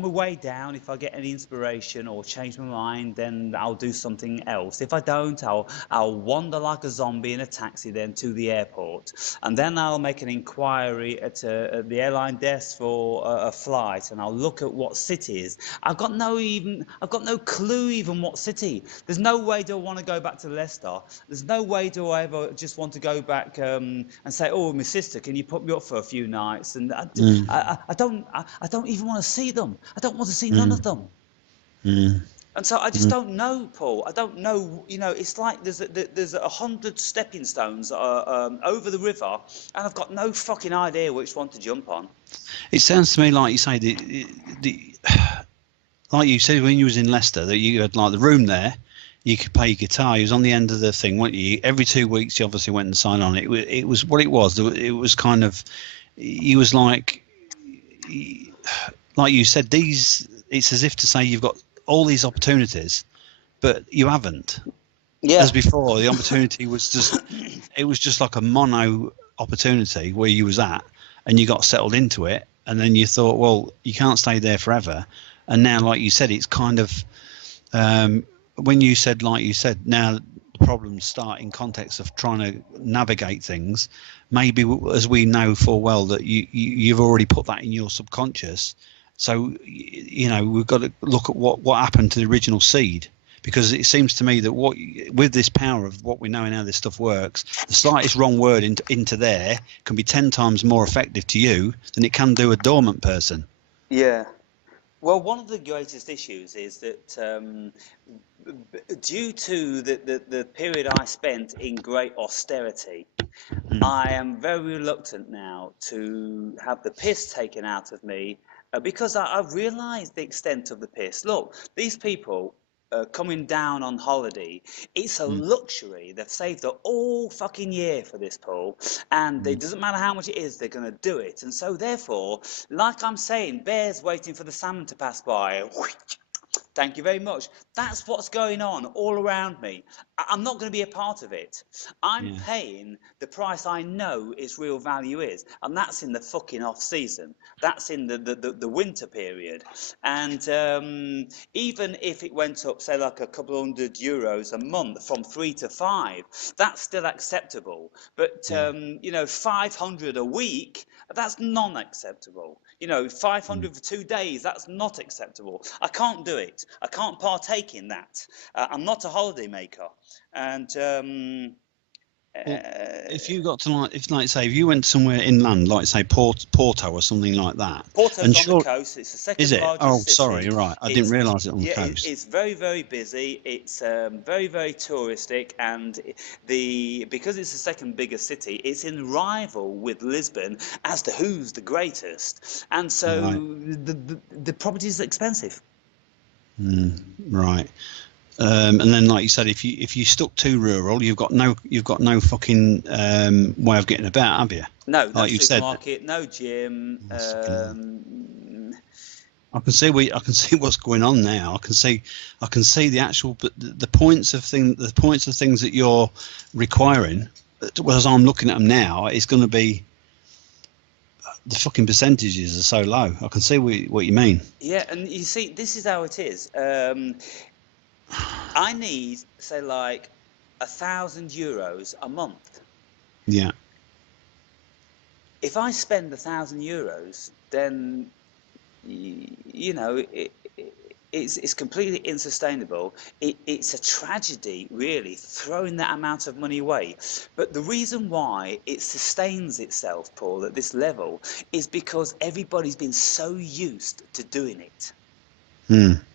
my way down, if I get any inspiration or change my mind, then I'll do something else. If I don't, I'll wander like a zombie in a taxi then to the airport, and then I'll make an inquiry at the airline desk for a flight, and I'll look at what cities. I've got no clue even what city. There's no way do I want to go back to Leicester. There's no way do I ever just want to go back and say, oh, my sister, can you put me up for a few nights? And I don't even want to see them. I don't want to see none of them. And so I just don't know, Paul. I don't know. It's like there's 100 stepping stones over the river, and I've got no fucking idea which one to jump on. It sounds to me like you say like you said when you was in Leicester that you had like the room there. You could play your guitar. You was on the end of the thing, weren't you? Every 2 weeks, you obviously went and signed on. It was what it was. It was kind of. You was like you said. It's as if to say you've got all these opportunities, but you haven't. Yeah. As before, the opportunity was just like a mono opportunity where you was at, and you got settled into it, and then you thought, well, you can't stay there forever. And now, like you said, it's kind of when you said, like you said, now the problems start in context of trying to navigate things. Maybe as we know full well that you've already put that in your subconscious. So, we've got to look at what happened to the original seed, because it seems to me that with this power of what we know and how this stuff works, the slightest wrong word into there can be 10 times more effective to you than it can do a dormant person. Yeah. Well, one of the greatest issues is that due to the period I spent in great austerity, I am very reluctant now to have the piss taken out of me. Because I've realised the extent of the piss. Look, these people coming down on holiday, it's a luxury. They've saved the all fucking year for this, Paul, and it doesn't matter how much it is, they're going to do it. And so, therefore, like I'm saying, bears waiting for the salmon to pass by. Thank you very much. That's what's going on all around me. I'm not going to be a part of it. I'm paying the price I know its real value is, and that's in the fucking off season. That's in the winter period. And even if it went up, say, like a couple €100 a month from 3 to 5, that's still acceptable. But 500 a week, that's non-acceptable. 500 for 2 days, that's not acceptable. I can't do it. I can't partake in that. I'm not a holiday maker. And if you got to if you went somewhere inland, like say Porto or something like that. Porto's on the coast. It's the second largest city. Sorry, right. I didn't realise it on the coast. It's very, very busy. It's very, very touristic, and because it's the second biggest city, it's in rival with Lisbon as to who's the greatest, and so the property is expensive. Right. And then, like you said, if you stuck to rural, you've got no fucking way of getting about, have you? No, like you supermarket, said, no gym. I can see what's going on now. I can see the actual, but the points of things that you're requiring. As I'm looking at them now, it's going to be the fucking percentages are so low. I can see what you mean. Yeah, and you see, this is how it is. I need, say, like €1,000 a month. Yeah. If I spend €1,000, then it's completely insustainable. It's a tragedy, really, throwing that amount of money away. But the reason why it sustains itself, Paul, at this level is because everybody's been so used to doing it.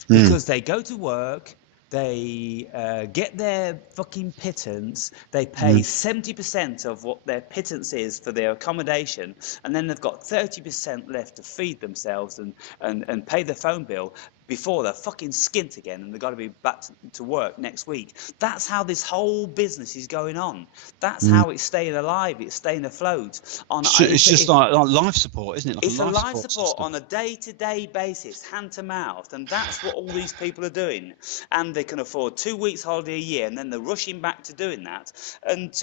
Because they go to work. They get their fucking pittance. They pay 70% of what their pittance is for their accommodation, and then they've got 30% left to feed themselves and pay the phone bill. before they're fucking skint again and they've got to be back to work next week. That's how this whole business is going on. That's how it's staying alive. It's staying afloat. It's just like life support, isn't it? Like it's a life support on a day-to-day basis, hand to mouth, and that's what all these people are doing. And they can afford 2 weeks holiday a year, and then they're rushing back to doing that. And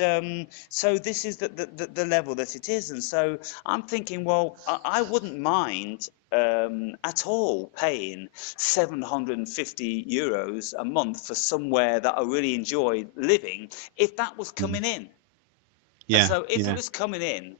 so this is the level that it is. And so I'm thinking, well, I wouldn't mind at all paying €750 a month for somewhere that I really enjoy living if that was coming in. Yeah. So if it was coming in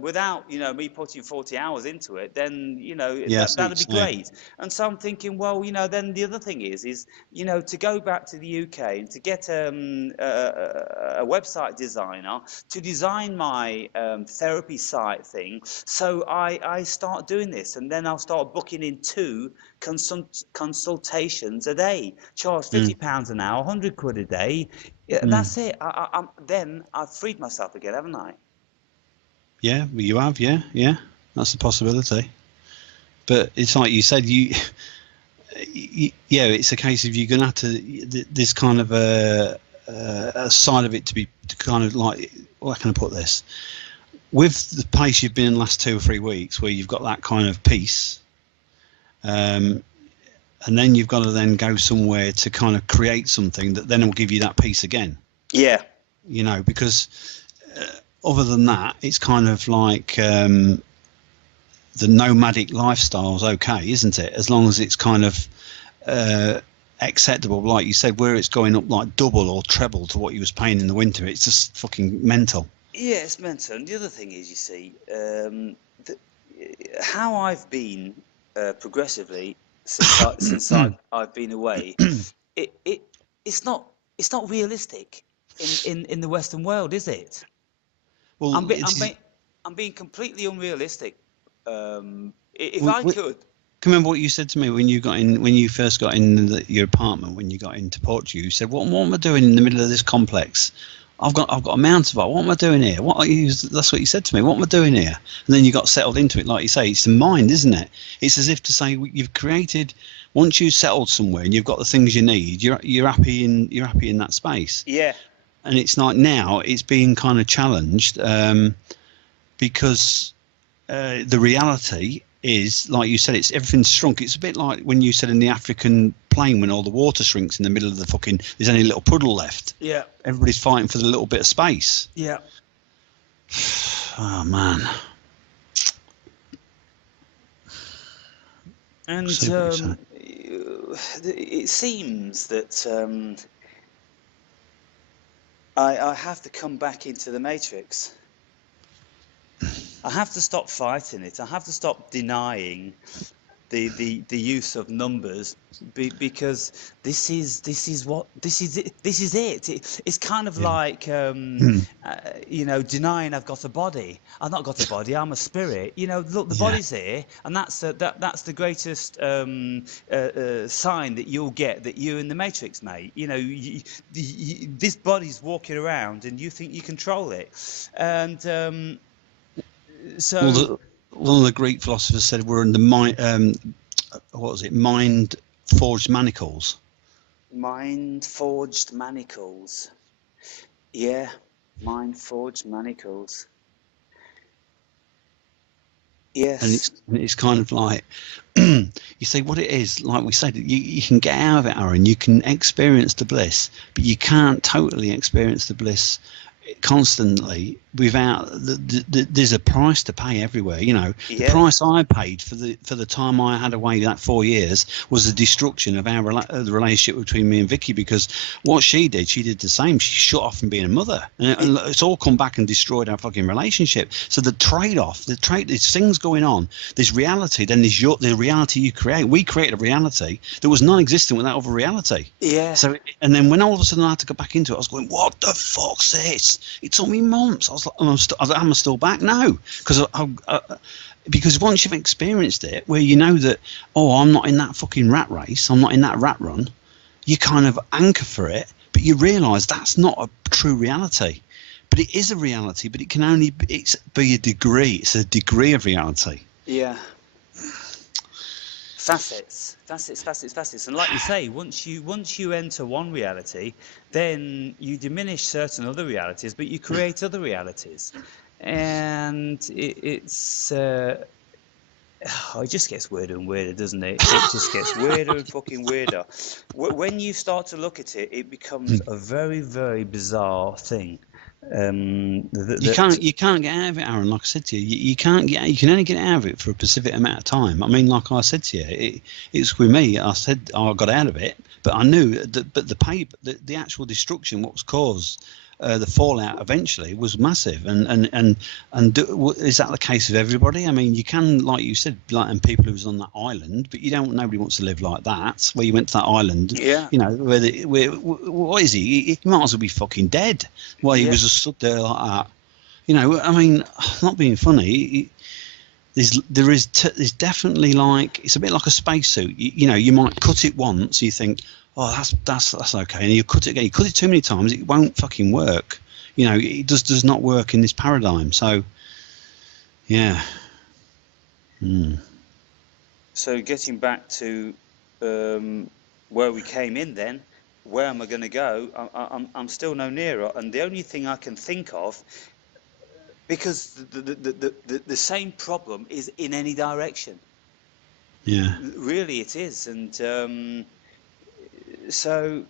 without, me putting 40 hours into it, then, that'd be great. And so I'm thinking, well, then the other thing is, to go back to the UK and to get a website designer to design my therapy site thing. So I start doing this, and then I'll start booking in 2 consultations a day, charge £50 an hour, £100 a day. Yeah, that's it. Then I've freed myself again, haven't I? Yeah, you have. Yeah, that's a possibility. But it's like you said, it's a case of you're going to have to. There's kind of a side of it to kind of like, how can I put this? With the place you've been in the last 2 or 3 weeks, where you've got that kind of peace, and then you've got to then go somewhere to kind of create something that then will give you that peace again. Yeah. Because other than that, it's kind of like the nomadic lifestyle's okay, isn't it? As long as it's kind of acceptable, like you said, where it's going up like double or treble to what you was paying in the winter. It's just fucking mental. Yeah, it's mental. And the other thing is, you see, how I've been progressively since I've been away, it's not realistic in the Western world, is it? Well, I'm being completely unrealistic. If I could. Can you remember what you said to me when you first got in your apartment, when you got into Portugal? You said, "What am I doing in the middle of this complex? I've got a mountain bike. What am I doing here? That's what you said to me. What am I doing here?" And then you got settled into it, like you say. It's the mind, isn't it? It's as if to say you've created. Once you've settled somewhere and you've got the things you need, you're happy in that space. Yeah. And it's like now it's being kind of challenged because the reality is, like you said, it's everything's shrunk. It's a bit like when you said in the African plain when all the water shrinks in the middle of the fucking, there's only a little puddle left. Yeah. Everybody's fighting for the little bit of space. Yeah. Oh man. And it seems that I have to come back into the matrix. I have to stop fighting it. I have to stop denying the use of numbers, because this is it. It's kind of like denying I've got a body. I've not got a body. I'm a spirit. Look, the body's here, and that's the greatest sign that you'll get that you're in the matrix, mate. This body's walking around, and you think you control it, and so. One of the Greek philosophers said we're in the mind. What was it? Mind forged manacles. Mind forged manacles. Yeah, mind forged manacles. Yes. And it's kind of like you see what it is. Like we said, you can get out of it, Aaron. You can experience the bliss, but you can't totally experience the bliss constantly without there's a price to pay everywhere. The price I paid for the time I had away, that 4 years, was the destruction of the relationship between me and Vicky, because what she did the same. She shut off from being a mother, and it's all come back and destroyed our fucking relationship. So the trade-off, there's things going on, there's reality, then there's the reality you create. We created a reality that was non-existent without other reality. So, and then when all of a sudden I had to go back into it, I was going, what the fuck's this? It took me months. I was like, am I still back? No, because once you've experienced it, where you know that, I'm not in that fucking rat race, I'm not in that rat run, you kind of anchor for it, but you realise that's not a true reality. But it is a reality, but it can only be a degree. It's a degree of reality. Yeah. facets, and like you say, once you enter one reality, then you diminish certain other realities, but you create other realities, and it's it just gets weirder and weirder, doesn't it? It just gets weirder and fucking weirder. When you start to look at it, it becomes a very, very bizarre thing. You can't get out of it, Aaron. Like I said to you, you can't get. You can only get out of it for a specific amount of time. I mean, like I said to you, it's with me. I said I got out of it, but I knew that. But the actual destruction, what was caused, the fallout eventually was massive. And is that the case of everybody? I mean, you can, like you said, like and people who was on that island, but nobody wants to live like that. Where you went to that island, yeah. You know, what is he? He might as well be fucking dead. Well, he was just stood there like that. You know, I mean, not being funny. There's definitely, like, it's a bit like a spacesuit. You know, you might cut it once, you think, oh, that's okay, and you cut it again. You cut it too many times, it won't fucking work. You know, it does not work in this paradigm. So, yeah. So getting back to where we came in, then, where am I going to go? I'm still no nearer, and the only thing I can think of, because the same problem is in any direction. Yeah. Really, it is, and so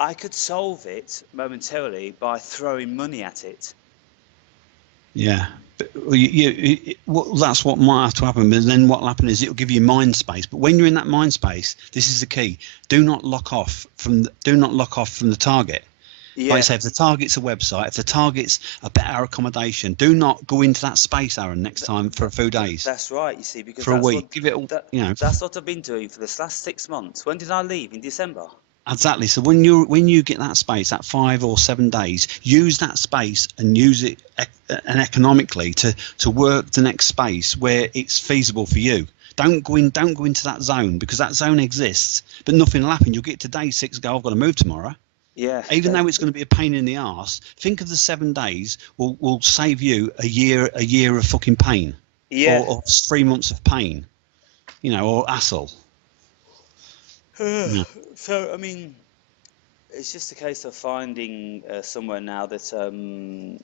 I could solve it momentarily by throwing money at it. Yeah. But that's what might have to happen. But then what will happen is it'll give you mind space. But when you're in that mind space, this is the key: do not lock off from the target. Yeah. Like I say, if the target's a website, if the target's a better accommodation, do not go into that space, Aaron, next time for a few days. That's right, you see, because for a week. Give it all, that's what I've been doing for this last 6 months. When did I leave? In December. Exactly. So when you get that space, that 5 or 7 days, use that space and use it economically to work the next space where it's feasible for you. Don't go into that zone, because that zone exists, but nothing will happen. You'll get to day 6, go, I've got to move tomorrow. Yeah. Even though it's going to be a pain in the arse, think of the 7 days will save you a year of fucking pain. Yeah. Or 3 months of pain, you know, or hassle. Yeah. So, I mean, it's just a case of finding somewhere now that, you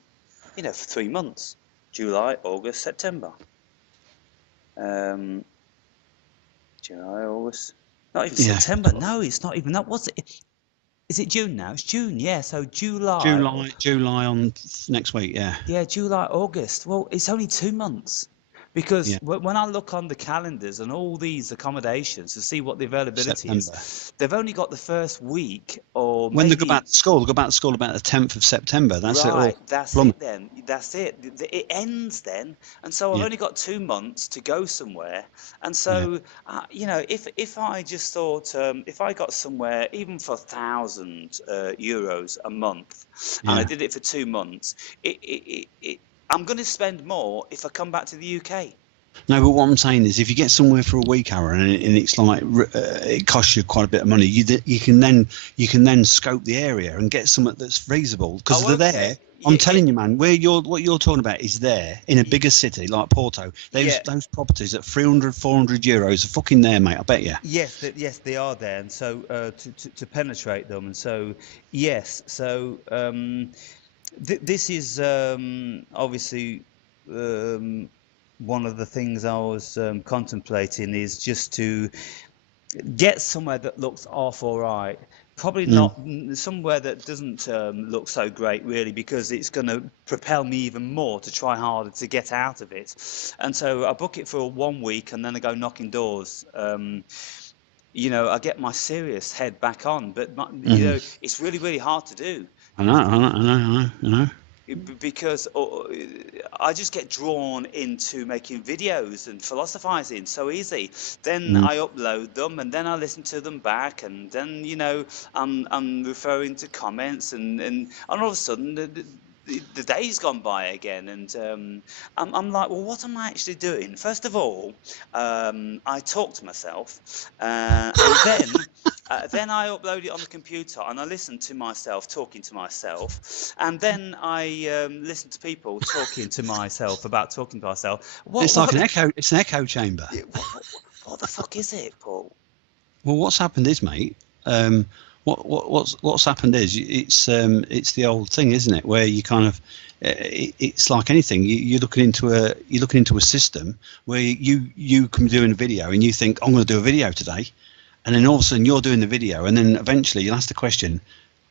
know, for 3 months, July, August, September. July, August, not even September. No, it's not even that. What's it? Is it June now? It's June, yeah. So July on next week, yeah. Yeah, July, August. Well, it's only 2 months, because when I look on the calendars and all these accommodations to see what the availability is, they've only got the first week, or when they go back to school. They go back to school about the 10th of September. That's right, it. That's it then. That's it. It ends then, and so I've only got 2 months to go somewhere. And so, you know, if I just thought, if I got somewhere even for €1,000 a month, and I did it for 2 months, I'm going to spend more if I come back to the UK. No, but what I'm saying is, if you get somewhere for a week, Aaron, and it's like it costs you quite a bit of money, you can then scope the area and get something that's feasible, because they're there. I'm telling you, man, what you're talking about is there in a bigger city like Porto. Those properties at €300-400 are fucking there, mate. I bet you. Yes, they are there, and so to penetrate them, and so yes, so this is obviously one of the things I was contemplating, is just to get somewhere that looks half all right. Probably not somewhere that doesn't look so great, really, because it's going to propel me even more to try harder to get out of it. And so I book it for 1 week, and then I go knocking doors. You know, I get my serious head back on, but you know, it's really, really hard to do. I know. Because I just get drawn into making videos and philosophizing so easy. Then I upload them, and then I listen to them back, and then, you know, I'm referring to comments, and all of a sudden the day's gone by again, and I'm like, well, what am I actually doing? First of all, I talk to myself, and then Then I upload it on the computer and I listen to myself talking to myself, and then I listen to people talking to myself about talking to myself. It's like an echo. It's an echo chamber. What the fuck is it, Paul? Well, what's happened is, mate. What's happened is it's the old thing, isn't it? Where you kind of it's like anything. You're looking into a system where you can be doing a video and you think, I'm going to do a video today, and then all of a sudden you're doing the video, and then eventually you'll ask the question,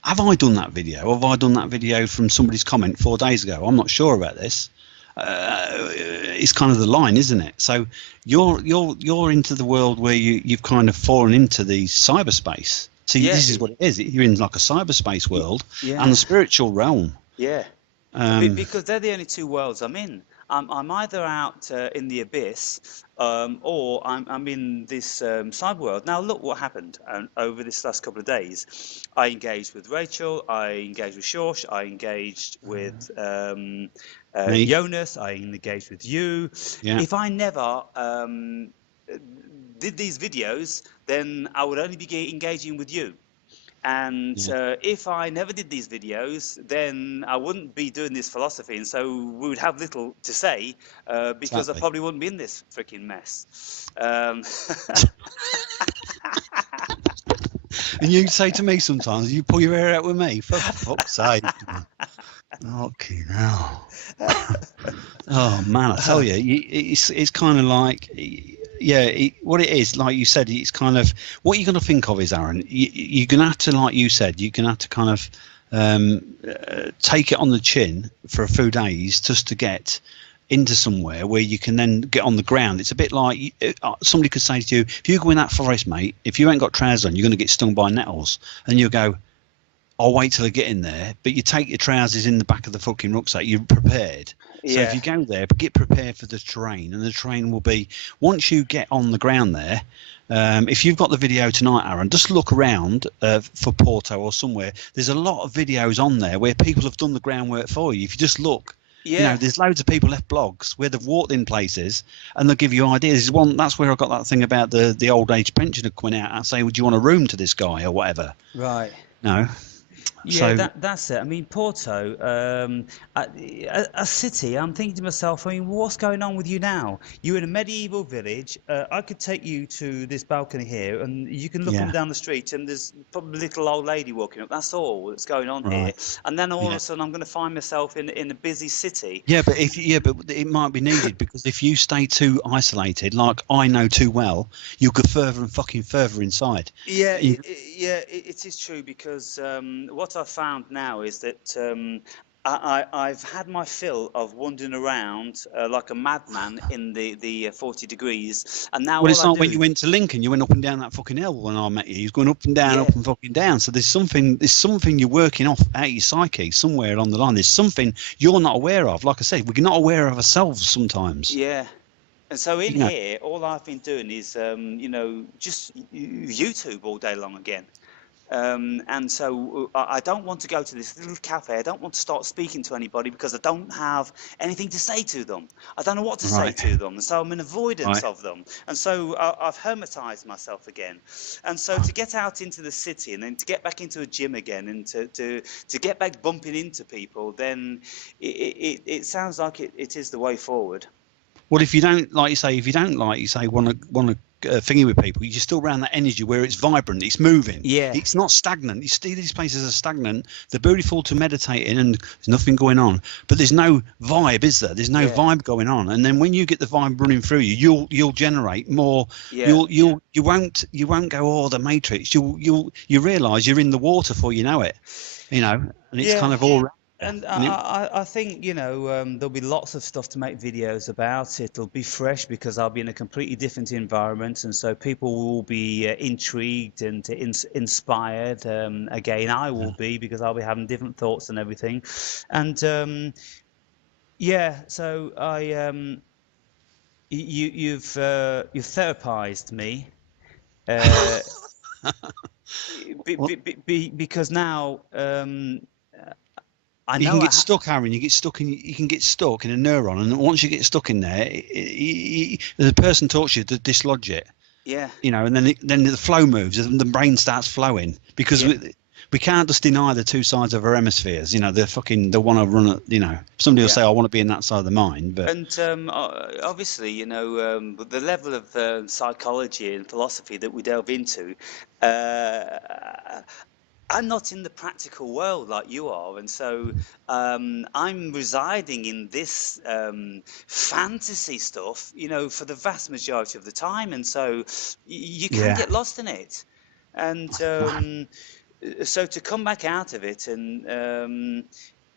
have I done that video? Have I done that video from somebody's comment 4 days ago? I'm not sure about this. It's kind of the line, isn't it? So you're into the world where you've kind of fallen into the cyberspace. See, this is what it is. You're in like a cyberspace world and the spiritual realm. Yeah. Because they're the only two worlds I'm in. I'm either out in the abyss, or I'm in this cyber world. Now, look what happened over this last couple of days. I engaged with Rachel. I engaged with Shorsh. I engaged with Jonas. I engaged with you. Yeah. If I never did these videos, then I would only be engaging with you. And if I never did these videos, then I wouldn't be doing this philosophy, and so we would have little to say because I probably wouldn't be in this freaking mess. And you say to me sometimes, you pull your hair out with me, for fuck's sake. Okay, now. Oh man, I tell you, it's kind of like. Yeah, what it is, like you said, it's kind of what you're going to think of is, Aaron, you're going to have to, like you said, you're going to have to kind of take it on the chin for a few days just to get into somewhere where you can then get on the ground. It's a bit like somebody could say to you, if you go in that forest, mate, if you ain't got trousers on, you're going to get stung by nettles. And you go, I'll wait till I get in there. But you take your trousers in the back of the fucking rucksack, you're prepared. So if you go there, but get prepared for the terrain, and the terrain will be, once you get on the ground there, if you've got the video tonight, Aaron, just look around for Porto or somewhere. There's a lot of videos on there where people have done the groundwork for you. If you just look, you know, there's loads of people left blogs where they've walked in places and they'll give you ideas. That's where I got that thing about the old age pensioner coming out and saying, would you want a room to this guy or whatever? Right. No. Yeah, so, that's it. I mean, Porto, a city, I'm thinking to myself, I mean, what's going on with you now? You're in a medieval village. I could take you to this balcony here, and you can look down the street, and there's probably a little old lady walking up. That's all that's going on here. And then all of a sudden, I'm going to find myself in a busy city. Yeah, but but it might be needed, because if you stay too isolated, like I know too well, you'll go further and fucking further inside. Yeah, it is true, because what I've found now is that I've had my fill of wandering around like a madman in the 40 degrees, and now it's like when you went to Lincoln, you went up and down that fucking hill when I met you. You're going up and down, up and fucking down. So there's something you're working off out of your psyche somewhere along the line. There's something you're not aware of. Like I said, we're not aware of ourselves sometimes. Yeah. And so in here, all I've been doing is, just YouTube all day long again. And so I don't want to go to this little cafe. I don't want to start speaking to anybody because I don't have anything to say to them. I don't know what to say to them. And so I'm in avoidance of them. And so I've hermetized myself again. And so to get out into the city and then to get back into a gym again and to get back bumping into people, then it sounds like it is the way forward. Well, if you don't, like you say, want to thingy with people, you're still around that energy where it's vibrant, it's moving. Yeah. It's not stagnant. You see these places are stagnant. They're beautiful to meditate in, and there's nothing going on. But there's no vibe, is there? There's no vibe going on. And then when you get the vibe running through you, you'll generate more. Yeah. You won't go, the Matrix. You realise you're in the water before you know it. And it's kind of all. And I think, there'll be lots of stuff to make videos about. It'll be fresh because I'll be in a completely different environment. And so people will be intrigued and inspired. Again, I will be, because I'll be having different thoughts and everything. And, so you've therapized me. Because now... You can get stuck, Aaron. You can get stuck in a neuron, and once you get stuck in there, the person talks to you to dislodge it. Yeah. You know, and then the flow moves and the brain starts flowing because we can't just deny the two sides of our hemispheres. You know, they want to run it. You know, somebody will say, I want to be in that side of the mind, but And obviously, the level of psychology and philosophy that we delve into, uh, I'm not in the practical world like you are, and so I'm residing in this fantasy stuff, for the vast majority of the time, and so you can yeah. get lost in it. And so to come back out of it and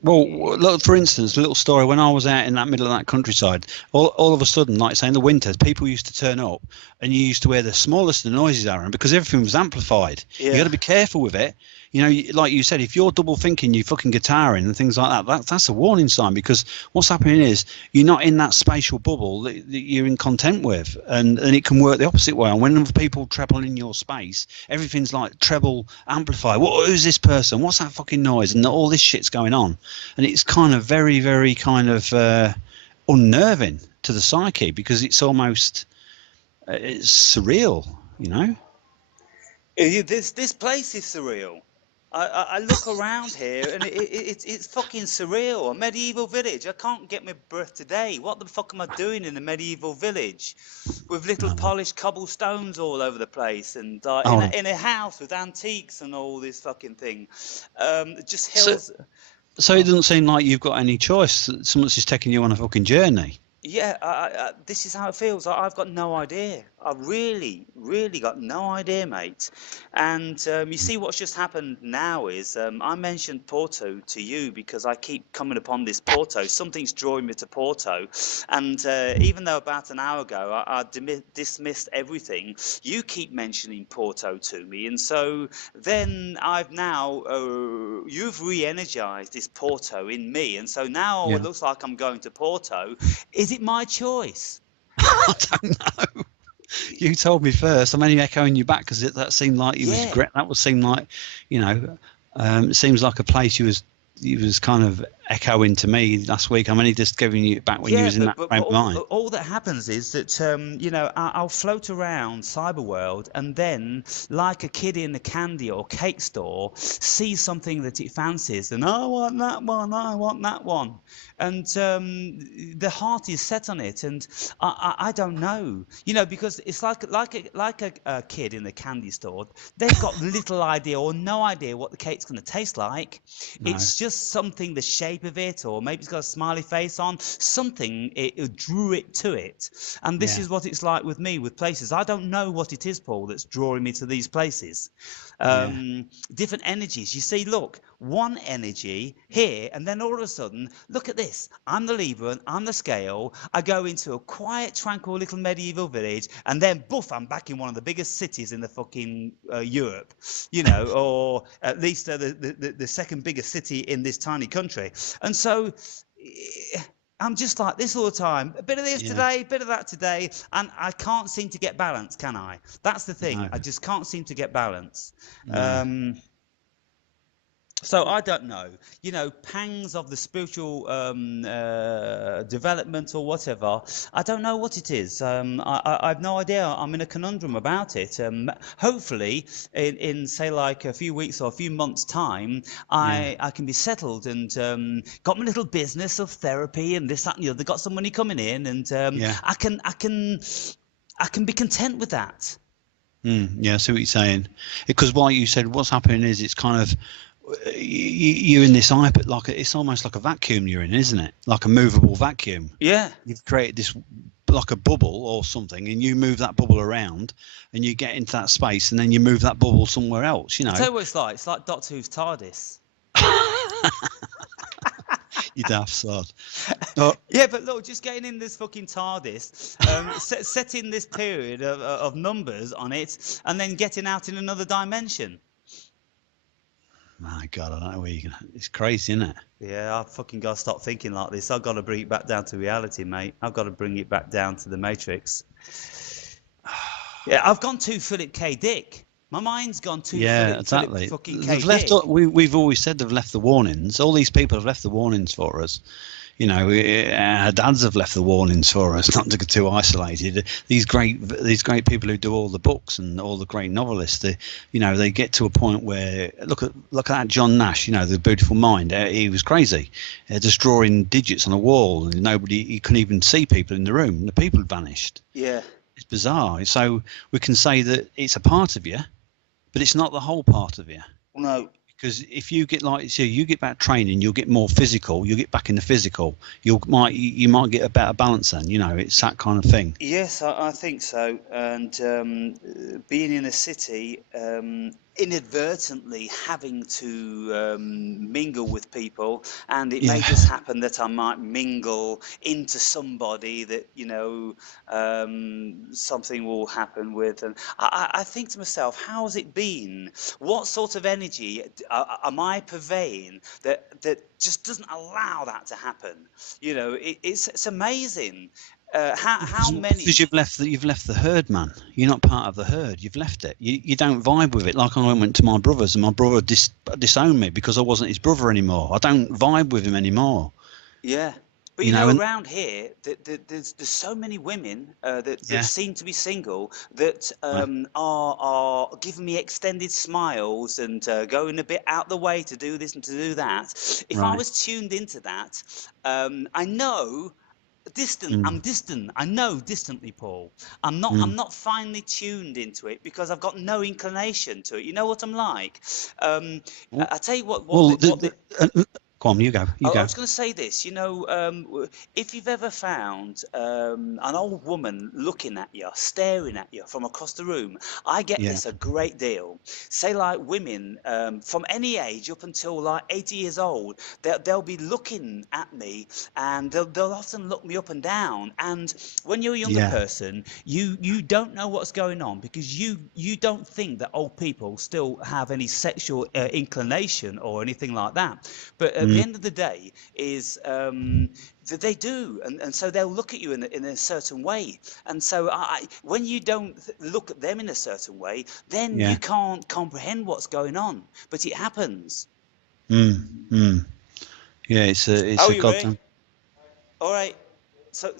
Well, look, for instance, a little story. When I was out in that middle of that countryside, all of a sudden, like say in the winters, people used to turn up, and you used to hear the smallest of the noises around because everything was amplified. You got to be careful with it. You know, like you said, if you're double thinking, you fucking guitaring and things like that, that's a warning sign, because what's happening is you're not in that spatial bubble that you're in content with, and it can work the opposite way. And when other people treble in your space, everything's like treble amplified. Who's this person? What's that fucking noise? And all this shit's going on. And it's kind of very, very kind of unnerving to the psyche, because it's almost it's surreal, you know. This place is surreal. I look around here and it's fucking surreal. A medieval village. I can't get my breath today. What the fuck am I doing in a medieval village with little polished cobblestones all over the place, and in a house with antiques and all this fucking thing? Just hills. So it doesn't seem like you've got any choice. Someone's just taking you on a fucking journey. Yeah, this is how it feels. I've got no idea. I really, really got no idea, mate. And you see what's just happened now is I mentioned Porto to you because I keep coming upon this Porto. Something's drawing me to Porto. And even though about an hour ago I dismissed everything, you keep mentioning Porto to me. And so then you've re-energized this Porto in me. And so now it looks like I'm going to Porto. Is it my choice? I don't know. You told me first. I'm only echoing you back because that seemed like you was great. That would seem like, it seems like a place you was kind of echoing to me last week. I'm only just giving you back when you was in that frame of mind. All that happens is that I'll float around cyberworld, and then, like a kid in a candy or cake store, see something that it fancies, and I want that one, and the heart is set on it, and I don't know, because it's like a kid in the candy store. They've got little idea or no idea what the cake's going to taste like. No. It's just something, the shape of it, or maybe it's got a smiley face on, something it drew it to it. And this is what it's like with me with places. I don't know what it is, Paul, that's drawing me to these places. Different energies. You see, look, one energy here, and then all of a sudden, look at this. I'm the Libra, I'm the scale. I go into a quiet, tranquil little medieval village, and then boof, I'm back in one of the biggest cities in the fucking Europe, or at least the second biggest city in this tiny country. And so I'm just like this all the time. A bit of this today, a bit of that today, and I can't seem to get balance, can I? That's the thing. No. I just can't seem to get balance. No. So I don't know, pangs of the spiritual development or whatever. I don't know what it is. I've no idea. I'm in a conundrum about it. Hopefully, in say like a few weeks or a few months' time, I can be settled and got my little business of therapy and this, that, and the other. Got some money coming in, and I can be content with that. Yeah, I see what you're saying. Because what you said, what's happening is it's kind of. You're in this hyper, it's almost like a vacuum you're in, isn't it? Like a movable vacuum. Yeah. You've created this like a bubble or something, and you move that bubble around, and you get into that space, and then you move that bubble somewhere else. I'll tell you what it's like. It's like Doctor Who's TARDIS. You daft sod. Yeah, but look, just getting in this fucking TARDIS, setting this period of numbers on it, and then getting out in another dimension. My God, I don't know where you can. It's crazy, isn't it? Yeah, I've fucking got to stop thinking like this. I've got to bring it back down to reality, mate. I've got to bring it back down to the Matrix. Yeah, I've gone too Philip K. Dick. My mind's gone too Philip fucking K. Dick. We've always said they've left the warnings. All these people have left the warnings for us. You know, our dads have left the warnings for us not to get too isolated. These great people who do all the books and all the great novelists, they get to a point where look at that John Nash. You know, The Beautiful Mind. He was crazy, just drawing digits on a wall, and he couldn't even see people in the room. The people had vanished. Yeah, it's bizarre. So we can say that it's a part of you, but it's not the whole part of you. No. Because if you get you get back training, you'll get more physical. You'll get back in the physical. You might get a better balance then. You know, it's that kind of thing. Yes, I think so. And being in a city, inadvertently having to mingle with people, and it may just happen that I might mingle into somebody that something will happen with, and I think to myself, how's it been? What sort of energy am I purveying that just doesn't allow that to happen? It's amazing. How many? Because you've left the herd, man. You're not part of the herd. You've left it. You don't vibe with it. Like I went to my brother's, and my brother disowned me because I wasn't his brother anymore. I don't vibe with him anymore. Yeah, but around here, there's so many women that seem to be single that are giving me extended smiles and going a bit out the way to do this and to do that. If I was tuned into that, I know. I'm distant. I know distantly, Paul. I'm not finely tuned into it because I've got no inclination to it. You know what I'm like. I tell you what. Go on, you go. I was going to say this. If you've ever found an old woman looking at you, staring at you from across the room, I get this a great deal. Say like women from any age up until like 80 years old, they'll be looking at me, and they'll often look me up and down. And when you're a younger person, you don't know what's going on because you don't think that old people still have any sexual inclination or anything like that. But at the end of the day is that they do, and so they'll look at you in a certain way, and so when you don't look at them in a certain way, then you can't comprehend what's going on, but it happens. It's a goddamn. All right, so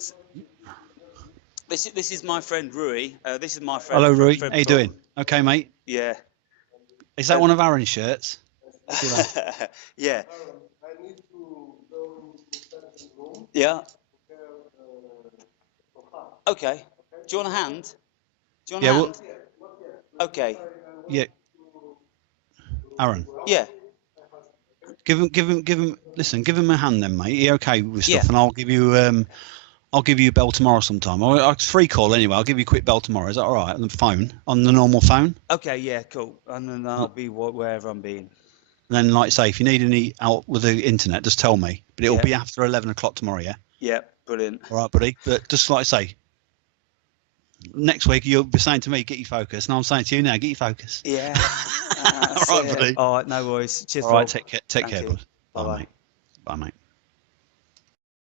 this is my friend Rui. This is my friend. Hello, Rui. How you doing? Okay, mate. Yeah. Is that one of Aaron's shirts? Yeah. Yeah. Okay. Do you want a hand? Do you want a hand? Okay. Yeah. Aaron. Yeah. Give him. Listen, give him a hand then, mate. You okay with stuff? And I'll give you a bell tomorrow sometime. It's free call anyway. I'll give you a quick bell tomorrow. Is that all right? On the phone, on the normal phone. Okay. Yeah. Cool. And then I'll be wherever I'm being. And then, like I say, if you need any help with the internet, just tell me. But it'll be after 11 o'clock tomorrow, yeah? Yeah, brilliant. All right, buddy. But just like I say, next week you'll be saying to me, get your focus. And I'm saying to you now, get your focus. Yeah. All right, buddy. All right, no worries. Cheers, all right, take care, bud. Bye, mate. Bye, mate.